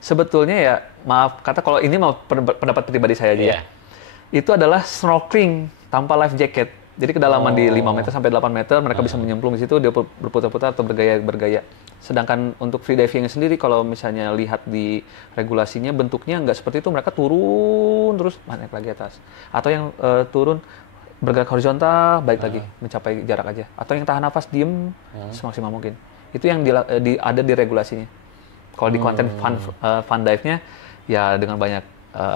sebetulnya ya, maaf kata kalau ini mau pendapat pribadi saya aja ya. Itu adalah snorkeling tanpa life jacket. Jadi kedalaman di 5 meter sampai 8 meter mereka bisa menyemplung di situ, dia berputar-putar atau bergaya-bergaya. Sedangkan untuk free diving sendiri kalau misalnya lihat di regulasinya bentuknya nggak seperti itu, mereka turun terus naik lagi atas. Atau yang turun bergerak horizontal, balik lagi mencapai jarak aja. Atau yang tahan nafas diem semaksimal mungkin. Itu yang ada di regulasinya. Kalau di konten fun dive-nya ya dengan banyak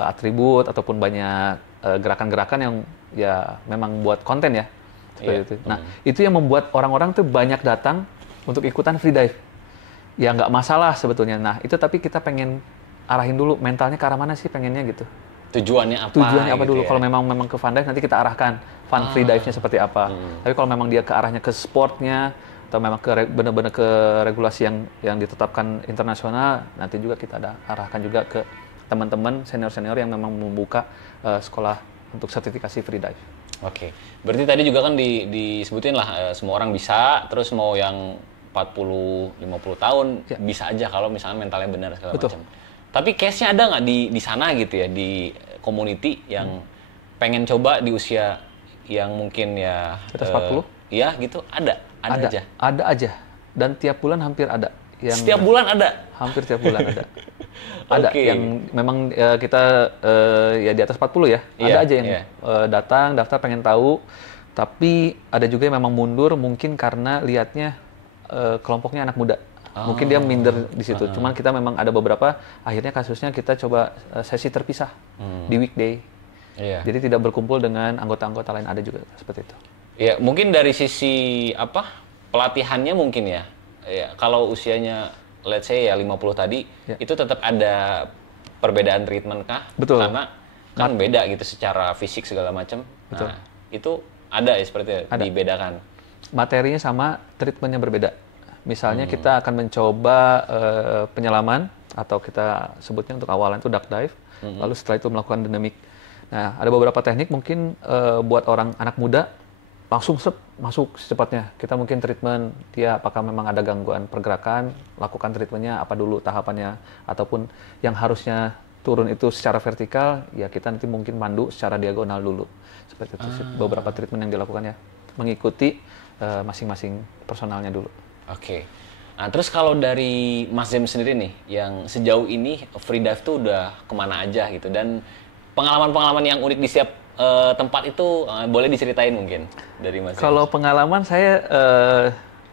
atribut ataupun banyak gerakan-gerakan yang ya memang buat konten ya. Seperti itu. Nah, itu yang membuat orang-orang tuh banyak datang untuk ikutan free dive. Ya nggak masalah sebetulnya. Nah, itu tapi kita pengen arahin dulu mentalnya ke arah mana sih pengennya gitu. Tujuannya apa? Tujuannya apa gitu dulu? ya? Kalau memang ke fun dive nanti kita arahkan fun free dive-nya seperti apa. Tapi kalau memang dia ke arahnya ke sportnya atau memang benar-benar ke regulasi yang ditetapkan internasional, nanti juga kita arahkan juga ke teman-teman senior-senior yang memang membuka sekolah untuk sertifikasi free dive. Oke. Berarti tadi juga kan disebutin lah semua orang bisa, terus mau yang 40 50 tahun bisa aja kalau misalnya mentalnya benar segala macam. Tapi case-nya ada nggak di sana gitu ya, di community yang pengen coba di usia yang mungkin ya di atas 40? Iya gitu, ada aja. Ada aja. Dan tiap bulan hampir ada. Setiap bulan ada? Hampir tiap bulan ada. Ada yang memang kita ya di atas 40 ya. Ada aja yang datang, daftar pengen tahu. Tapi ada juga yang memang mundur mungkin karena lihatnya kelompoknya anak muda. Mungkin dia minder di situ. Cuman kita memang ada beberapa, akhirnya kasusnya kita coba sesi terpisah di weekday. Jadi tidak berkumpul dengan anggota-anggota lain, ada juga seperti itu. Ya, mungkin dari sisi pelatihannya mungkin ya. Ya, kalau usianya let's say ya 50 tadi, itu tetap ada perbedaan treatment kah? Betul. Karena kan beda gitu secara fisik segala macam. Nah, itu ada ya seperti dibedakan. Materinya sama, treatmentnya berbeda. Misalnya kita akan mencoba penyelaman atau kita sebutnya untuk awalan itu duck dive, lalu setelah itu melakukan dynamic. Nah, ada beberapa teknik mungkin buat orang anak muda langsung masuk secepatnya. Kita mungkin treatment dia apakah memang ada gangguan pergerakan, lakukan treatmentnya apa dulu tahapannya, ataupun yang harusnya turun itu secara vertikal, ya kita nanti mungkin mandu secara diagonal dulu. Seperti itu beberapa treatment yang dilakukan ya, mengikuti masing-masing personalnya dulu. Oke. Nah, terus kalau dari Mas James sendiri nih, yang sejauh ini free dive tuh udah kemana aja gitu, dan pengalaman-pengalaman yang unik di setiap tempat itu boleh diceritain mungkin dari Mas James? Kalau pengalaman saya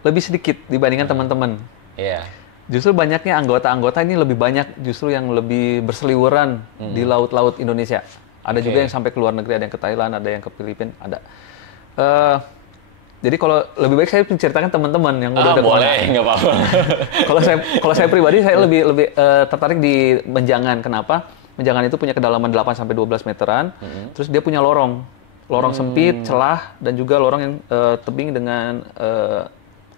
lebih sedikit dibandingkan teman-teman. Iya. Justru banyaknya anggota-anggota ini lebih banyak justru yang lebih berseliweran di laut-laut Indonesia. Ada juga yang sampai ke luar negeri, ada yang ke Thailand, ada yang ke Filipina, ada. Jadi kalau lebih baik saya menceritakan teman-teman yang udah boleh, nggak apa-apa. Kalau saya pribadi saya lebih tertarik di Menjangan. Kenapa? Menjangan itu punya kedalaman 8 sampai 12 meteran. Terus dia punya lorong sempit, celah, dan juga lorong yang tebing dengan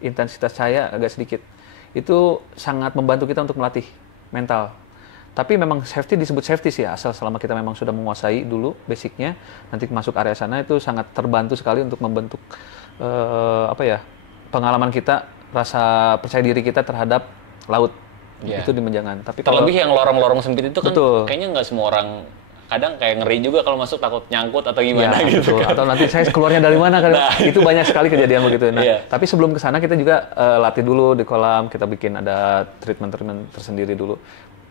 intensitas cahaya agak sedikit. Itu sangat membantu kita untuk melatih mental. Tapi memang safety disebut safety sih, asal selama kita memang sudah menguasai dulu basicnya, nanti masuk area sana itu sangat terbantu sekali untuk membentuk pengalaman kita, rasa percaya diri kita terhadap laut. Itu di Menjangan. Tapi terlebih yang lorong-lorong sempit itu kan kayaknya nggak semua orang, kadang kayak ngeri juga kalau masuk takut nyangkut atau gimana gitu. Kan. Atau nanti saya keluarnya dari mana kan? Itu banyak sekali kejadian begitu. Nah, tapi sebelum ke sana kita juga latih dulu di kolam, kita bikin ada treatment tersendiri dulu.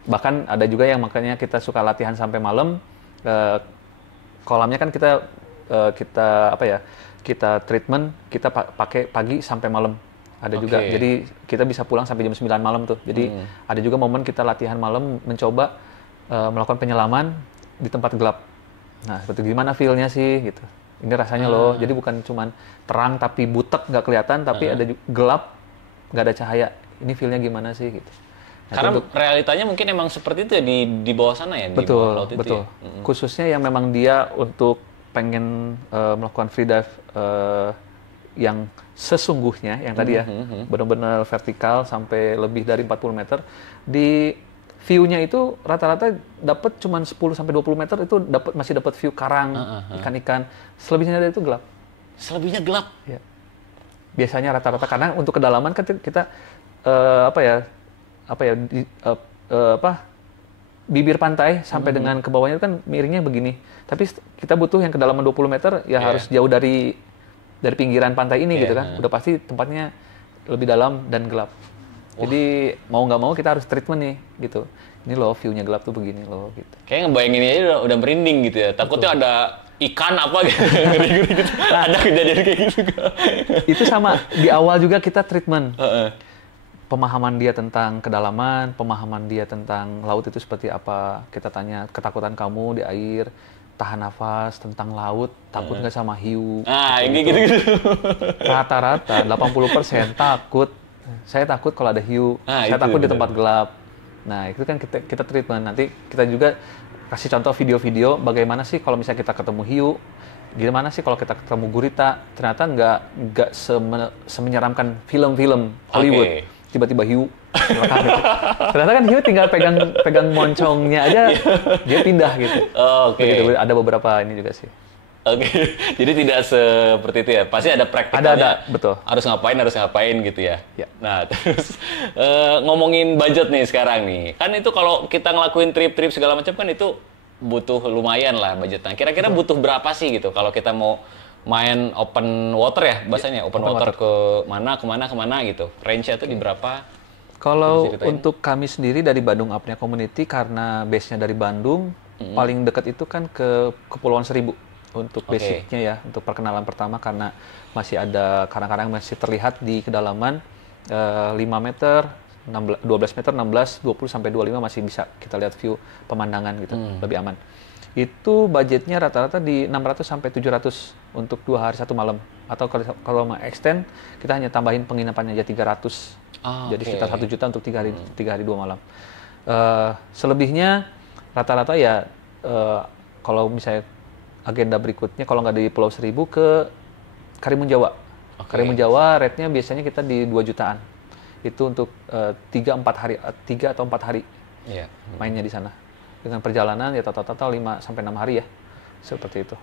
Bahkan ada juga yang makanya kita suka latihan sampai malam. Kolamnya kan kita treatment, kita pakai pagi sampai malam. Ada juga. Jadi kita bisa pulang sampai jam 9 malam tuh. Jadi ada juga momen kita latihan malam mencoba melakukan penyelaman di tempat gelap. Nah, seperti gimana feel-nya sih gitu. Ini rasanya loh. Jadi bukan cuman terang tapi butek nggak kelihatan, tapi ada gelap, nggak ada cahaya. Ini feel-nya gimana sih gitu. Nah, karena realitanya mungkin emang seperti itu ya di bawah sana ya, di bawah laut itu betul. ya? Khususnya yang memang dia untuk pengen melakukan free dive yang sesungguhnya, yang tadi ya, benar-benar vertikal sampai lebih dari 40 meter, di view-nya itu rata-rata dapat cuma 10 sampai 20 meter itu masih dapat view karang, ikan-ikan. Selebihnya dari itu gelap. Selebihnya gelap? Ya. Biasanya rata-rata, karena untuk kedalaman kan kita bibir pantai sampai dengan ke bawahnya kan miringnya begini. Tapi kita butuh yang kedalaman 20 meter ya harus jauh dari pinggiran pantai ini gitu kan. Udah pasti tempatnya lebih dalam dan gelap. Jadi mau nggak mau kita harus treatment nih gitu. Ini loh view-nya gelap tuh begini loh gitu. Kayak ngebayangin aja udah merinding gitu ya. Takutnya ada ikan apa gitu. Ngeri-ngeri gitu. Ada kejadian kayak gitu. Itu sama di awal juga kita treatment. Pemahaman dia tentang kedalaman, pemahaman dia tentang laut itu seperti apa. Kita tanya ketakutan kamu di air, tahan nafas, tentang laut, takut nggak sama hiu. Ini gitu-gitu. Rata-rata 80% takut. Saya takut kalau ada hiu, saya takut di tempat gelap. Nah, itu kan kita treatment. Nanti kita juga kasih contoh video-video bagaimana sih kalau misalnya kita ketemu hiu, gimana sih kalau kita ketemu gurita. Ternyata nggak semenyeramkan film-film Hollywood. Tiba-tiba hiu. Ternyata kan hiu tinggal pegang moncongnya aja, dia pindah gitu. Begitu, ada beberapa ini juga sih. Jadi tidak seperti itu ya. Pasti ada praktikalnya. Ada, betul. Harus ngapain gitu ya. Ya. Nah, terus ngomongin budget nih sekarang nih. Kan itu kalau kita ngelakuin trip-trip segala macam kan itu butuh lumayan lah budgetnya. Kira-kira butuh berapa sih gitu kalau kita mau main open water ya bahasanya, open water ke kemana gitu. Range-nya itu di berapa? Kalau untuk kami sendiri dari Bandung Apnea Community, karena base-nya dari Bandung, paling dekat itu kan ke Kepulauan Seribu untuk basic-nya ya, untuk perkenalan pertama, karena masih ada karang-karang masih terlihat di kedalaman 5 meter, 12 meter, 16, 20 sampai 25 masih bisa kita lihat view pemandangan gitu, lebih aman. Itu budgetnya rata-rata di 600 sampai 700 untuk 2 hari 1 malam. Atau kalau mau extend, kita hanya tambahin penginapannya aja 300. Jadi sekitar 1 juta untuk 3 hari 2 malam. Selebihnya rata-rata ya kalau misalnya agenda berikutnya, kalau nggak di Pulau Seribu, ke Karimun Jawa. Karimun Jawa rate-nya biasanya kita di 2 jutaan. Itu untuk 3 atau 4 hari mainnya di sana. Dengan perjalanan ya total 5 sampai 6 hari ya. Seperti itu.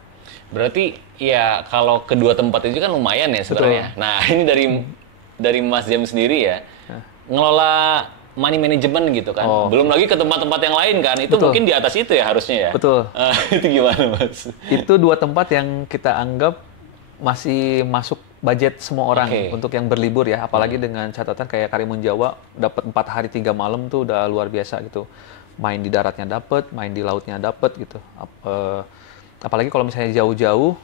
Berarti ya kalau kedua tempat itu kan lumayan ya sebenarnya. Nah, ini dari Mas Jam sendiri ya. Ngelola money management gitu kan. Belum lagi ke tempat-tempat yang lain kan. Itu mungkin di atas itu ya harusnya ya. Betul. Itu gimana, Mas? Itu 2 tempat yang kita anggap masih masuk budget semua orang untuk yang berlibur ya. Apalagi dengan catatan kayak Karimun Jawa dapat 4 hari 3 malam tuh udah luar biasa gitu. Main di daratnya dapat, main di lautnya dapat gitu. Apalagi kalau misalnya jauh-jauh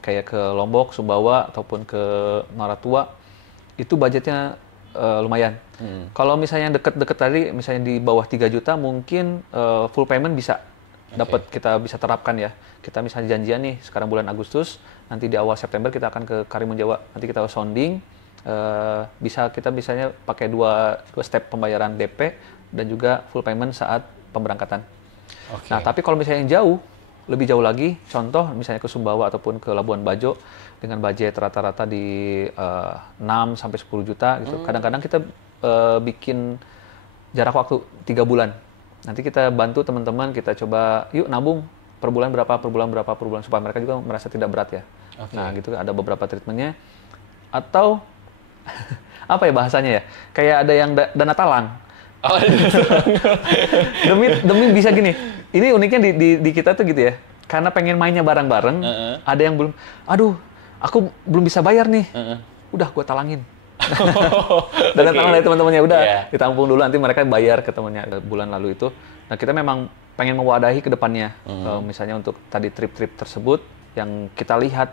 kayak ke Lombok, Sumbawa ataupun ke Maratua, itu budgetnya lumayan. Kalau misalnya deket-deket tadi, misalnya di bawah 3 juta, mungkin full payment bisa dapat, kita bisa terapkan ya. Kita misalnya janjian nih sekarang bulan Agustus, nanti di awal September kita akan ke Karimun Jawa. Nanti kita sounding, kita misalnya pakai 2 step pembayaran DP dan juga full payment saat pemberangkatan. Nah, tapi kalau misalnya yang jauh, lebih jauh lagi, contoh misalnya ke Sumbawa ataupun ke Labuan Bajo dengan budget rata-rata di 6 sampai 10 juta gitu. Kadang-kadang kita bikin jarak waktu 3 bulan. Nanti kita bantu teman-teman, kita coba yuk nabung per bulan berapa supaya mereka juga merasa tidak berat ya. Nah, gitu ada beberapa treatmentnya. Atau apa ya bahasanya ya? Kayak ada yang dana talang. demi bisa gini. Ini uniknya di kita tuh gitu ya. Karena pengen mainnya bareng-bareng, ada yang belum, aduh, aku belum bisa bayar nih. Udah, gue talangin. Dana talang dari teman-temannya, udah ditampung dulu, nanti mereka bayar ke temannya bulan lalu itu. Nah, kita memang pengen mewadahi ke depannya. Misalnya untuk tadi trip-trip tersebut, yang kita lihat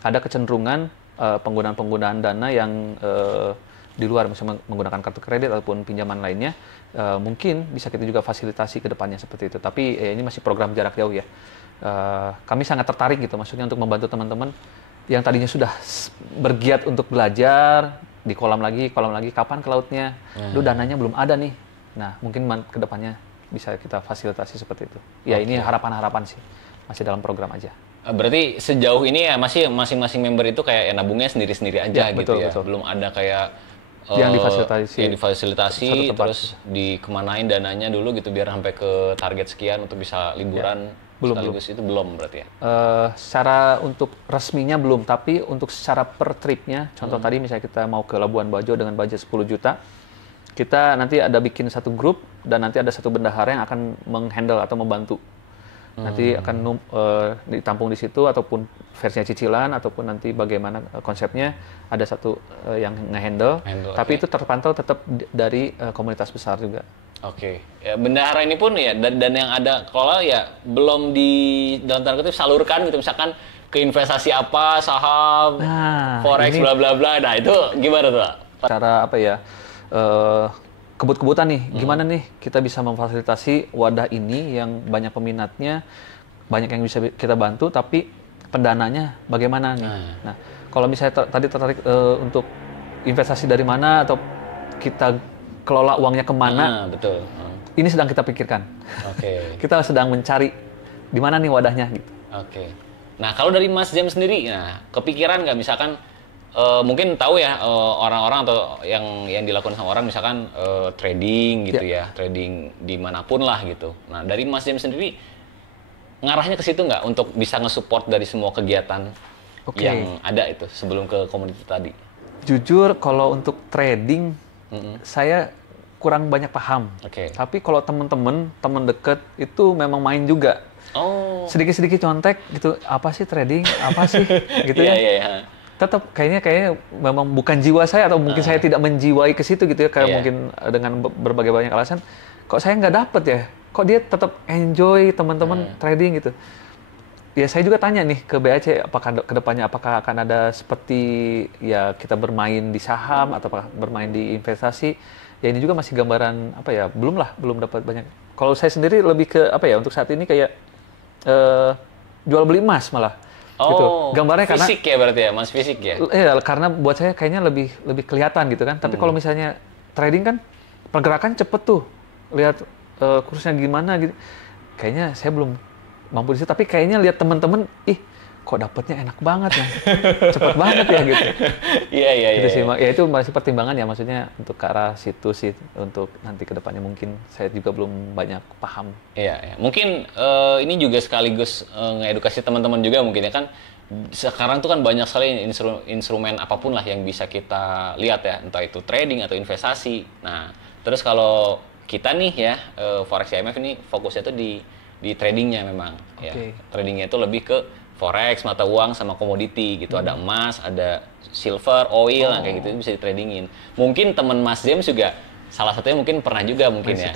ada kecenderungan penggunaan dana yang di luar, misalnya menggunakan kartu kredit ataupun pinjaman lainnya, mungkin bisa kita juga fasilitasi ke depannya seperti itu. Tapi ini masih program jarak jauh ya. Kami sangat tertarik gitu, maksudnya untuk membantu teman-teman yang tadinya sudah bergiat untuk belajar di kolam lagi, kapan ke lautnya? Dananya belum ada nih. Nah, mungkin ke depannya bisa kita fasilitasi seperti itu. Ya, ini harapan-harapan sih. Masih dalam program aja. Berarti sejauh ini ya masih masing-masing member itu kayak nabungnya sendiri-sendiri aja ya, gitu betul, ya. Betul. Belum ada kayak yang difasilitasi terus dikemanain dananya dulu gitu biar sampai ke target sekian untuk bisa liburan. Belum. Itu belum berarti ya? Secara untuk resminya belum, tapi untuk secara per tripnya, contoh tadi misalnya kita mau ke Labuan Bajo dengan budget 10 juta, kita nanti ada bikin satu grup dan nanti ada satu bendahara yang akan menghandle atau membantu. Nanti akan ditampung di situ ataupun versinya cicilan ataupun nanti bagaimana konsepnya, ada satu yang nge-handle, tapi itu terpantau tetap dari komunitas besar juga. Oke. Ya, bendahara ini pun ya dan yang ada kalau ya belum di dalam tanda kutip salurkan gitu, misalkan ke investasi apa, saham, forex, bla bla bla. Nah, itu gimana tuh? Cara apa ya? Kebut-kebutan nih, gimana nih kita bisa memfasilitasi wadah ini yang banyak peminatnya, banyak yang bisa kita bantu, tapi pendananya bagaimana nih? Nah, kalau misalnya tadi tertarik untuk investasi dari mana atau kita kelola uangnya kemana? Betul. Ini sedang kita pikirkan. Oke. Kita sedang mencari di mana nih wadahnya gitu. Oke. Nah, kalau dari Mas James sendiri, nah kepikiran nggak misalkan mungkin tahu ya orang-orang atau yang dilakukan sama orang misalkan trading gitu ya, trading dimanapun lah gitu. Nah dari Mas James sendiri ngarahnya ke situ nggak untuk bisa nge-support dari semua kegiatan yang ada itu sebelum ke komunitas tadi? Jujur kalau untuk trading saya kurang banyak paham. Tapi kalau teman dekat itu memang main juga. Sedikit-sedikit contek gitu, apa sih trading, apa sih gitu ya. Tetap kayaknya memang bukan jiwa saya atau mungkin saya tidak menjiwai ke situ gitu ya, kayak mungkin dengan berbagai banyak alasan kok saya nggak dapet ya, kok dia tetap enjoy teman-teman trading gitu. Ya saya juga tanya nih ke BAC apakah kedepannya apakah akan ada seperti ya kita bermain di saham atau bermain di investasi. Ya ini juga masih gambaran apa ya, belum dapat banyak. Kalau saya sendiri lebih ke apa ya, untuk saat ini kayak jual beli emas malah. Gitu. Gambarnya fisik karena, ya berarti ya, Mas, fisik ya? Iya, karena buat saya kayaknya lebih kelihatan gitu kan. Tapi kalau misalnya trading kan pergerakan cepet tuh, lihat kursnya gimana gitu. Kayaknya saya belum mampu di situ. Tapi kayaknya lihat teman-teman, kok dapetnya enak banget ya, cepet banget ya gitu. Iya. Gitu sih, ya itu masih pertimbangan ya, maksudnya untuk ke arah situ sih, untuk nanti kedepannya mungkin saya juga belum banyak paham. Iya. Mungkin ini juga sekaligus ngedukasi teman-teman juga mungkin ya kan. Sekarang tuh kan banyak sekali instrumen apapun lah yang bisa kita lihat ya, entah itu trading atau investasi. Nah, terus kalau kita nih ya, Forex IMF ini fokusnya tuh di tradingnya memang. Ya. Tradingnya itu lebih ke forex, mata uang, sama komoditi gitu. Ada emas, ada silver, oil, nah, kayak gitu bisa ditradingin. Mungkin teman Mas James juga salah satunya mungkin pernah juga mungkin ya.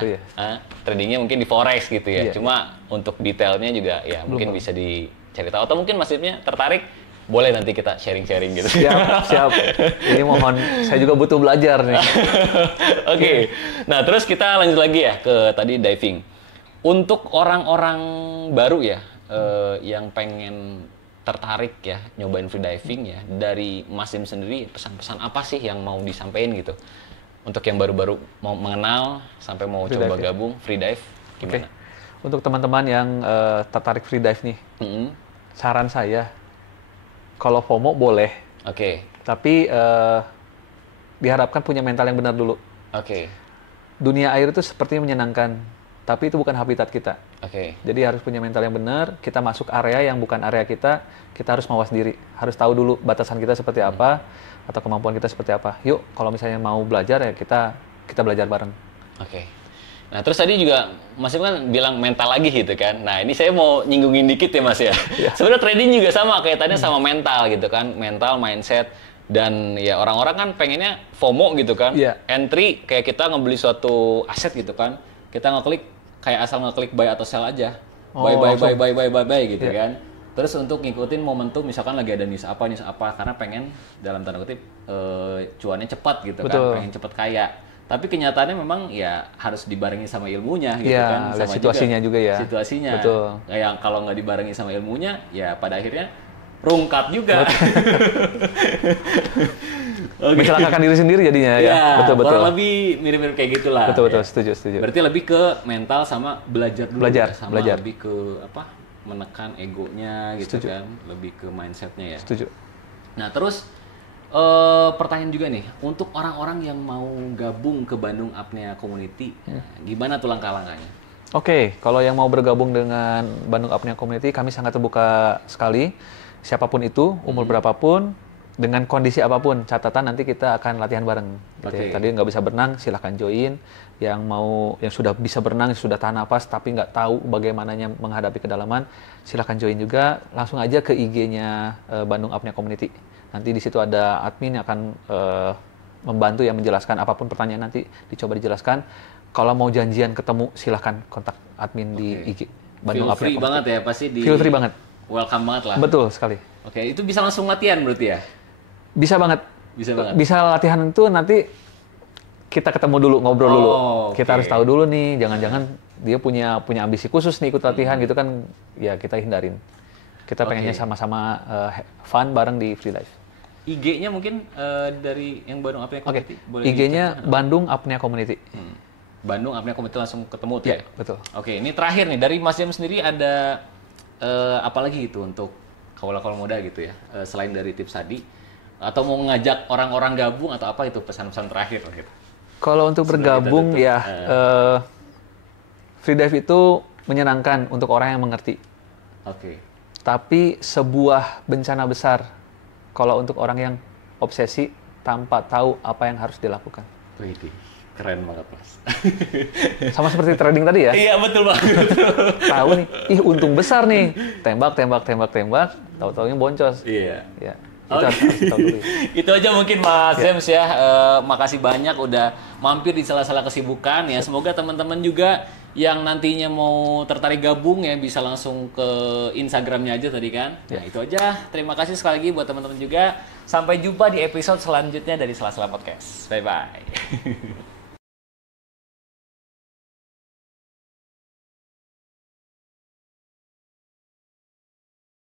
Tradingnya mungkin di forex gitu ya. Cuma untuk detailnya juga ya mungkin bisa dicari tahu. Atau mungkin Mas Jamesnya tertarik, boleh nanti kita sharing-sharing gitu. Siap. Ini mohon, saya juga butuh belajar nih. Oke. Nah terus kita lanjut lagi ya ke tadi diving. Untuk orang-orang baru ya, yang pengen tertarik ya nyobain free diving ya, dari Mas James sendiri pesan-pesan apa sih yang mau disampaikan gitu untuk yang baru-baru mau mengenal sampai mau free coba dive, gabung free dive gimana? Untuk teman-teman yang tertarik free dive nih, saran saya kalau FOMO boleh, tapi diharapkan punya mental yang benar dulu. Dunia air itu sepertinya menyenangkan, tapi itu bukan habitat kita. Jadi harus punya mental yang benar. Kita masuk area yang bukan area kita harus mawas diri. Harus tahu dulu batasan kita seperti apa, atau kemampuan kita seperti apa. Yuk, kalau misalnya mau belajar ya kita belajar bareng. Nah, terus tadi juga Mas kan bilang mental lagi gitu kan. Nah, ini saya mau nyinggungin dikit ya Mas ya. Sebenarnya trading juga sama kaitannya sama mental gitu kan. Mental, mindset. Dan ya orang-orang kan pengennya FOMO gitu kan. Entry kayak kita ngebeli suatu aset gitu kan. Kita ngeklik kayak asal ngeklik buy atau sell aja. Buy gitu kan. Terus untuk ngikutin momentum, misalkan lagi ada news apa, karena pengen dalam tanda kutip cuannya cepat gitu Betul. kan, pengen cepat kaya. Tapi kenyataannya memang ya harus dibarengi sama ilmunya gitu Iya, kan. lihat Sama situasinya juga ya. Situasinya. Betul. Yang kalau nggak dibarengi sama ilmunya, ya pada akhirnya rungkat juga. Mencelakakan diri sendiri jadinya ya. Ya, Betul. kurang lebih mirip-mirip kayak gitulah. Betul, ya. setuju. Berarti lebih ke mental sama belajar dulu. Belajar, Sama belajar. lebih ke apa? Menekan egonya gitu kan. Lebih ke mindsetnya ya. Setuju. Nah, terus pertanyaan juga nih, untuk orang-orang yang mau gabung ke Bandung Apnea Community, gimana tuh langkah-langkahnya? Oke, kalau yang mau bergabung dengan Bandung Apnea Community, kami sangat terbuka sekali. Siapapun itu, umur berapapun, dengan kondisi apapun, catatan nanti kita akan latihan bareng. Gitu ya. Tadi nggak bisa berenang, silahkan join. Yang sudah bisa berenang, sudah tahan napas, tapi nggak tahu bagaimananya menghadapi kedalaman, silahkan join juga. Langsung aja ke IG-nya Bandung Apnea Community. Nanti di situ ada admin yang akan membantu yang menjelaskan apapun pertanyaan nanti dicoba dijelaskan. Kalau mau janjian ketemu, silahkan kontak admin di IG. Bandung Apnea Community. Free banget ya, pasti di... Feel free banget. Welcome banget lah. Betul sekali. Oke, itu bisa langsung latihan berarti ya? Bisa banget. Bisa banget. Bisa latihan itu nanti kita ketemu dulu, ngobrol dulu. Kita harus tahu dulu nih, jangan-jangan dia punya ambisi khusus nih ikut latihan gitu kan, ya kita hindarin. Kita pengennya sama-sama fun bareng di Free Life. IG-nya mungkin dari yang Bandung Apnea Community? IG-nya Bandung Apnea Community. Bandung Apnea Community langsung ketemu tuh ya? Betul. Oke, ini terakhir nih, dari Mas Jam sendiri ada apa lagi gitu untuk kaula-kaula muda gitu ya, selain dari tips tadi, atau mau ngajak orang-orang gabung atau apa itu pesan-pesan terakhir gitu? Kalau untuk bergabung ya, Free Dive itu menyenangkan untuk orang yang mengerti. Oke. Tapi sebuah bencana besar kalau untuk orang yang obsesi tanpa tahu apa yang harus dilakukan. Wih, keren banget Mas. Sama seperti trading tadi ya? Iya betul banget. Tahu nih, untung besar nih. Tembak, tahu-taunya boncos. Iya. Ya. Itu harus tahu dulu. Itu aja mungkin Mas James ya. Makasih banyak udah mampir di sela-sela kesibukan ya. Semoga teman-teman juga yang nantinya mau tertarik gabung ya bisa langsung ke Instagramnya aja tadi kan. Nah itu aja. Terima kasih sekali lagi buat teman-teman juga. Sampai jumpa di episode selanjutnya dari Sela-sela Podcast. Bye-bye.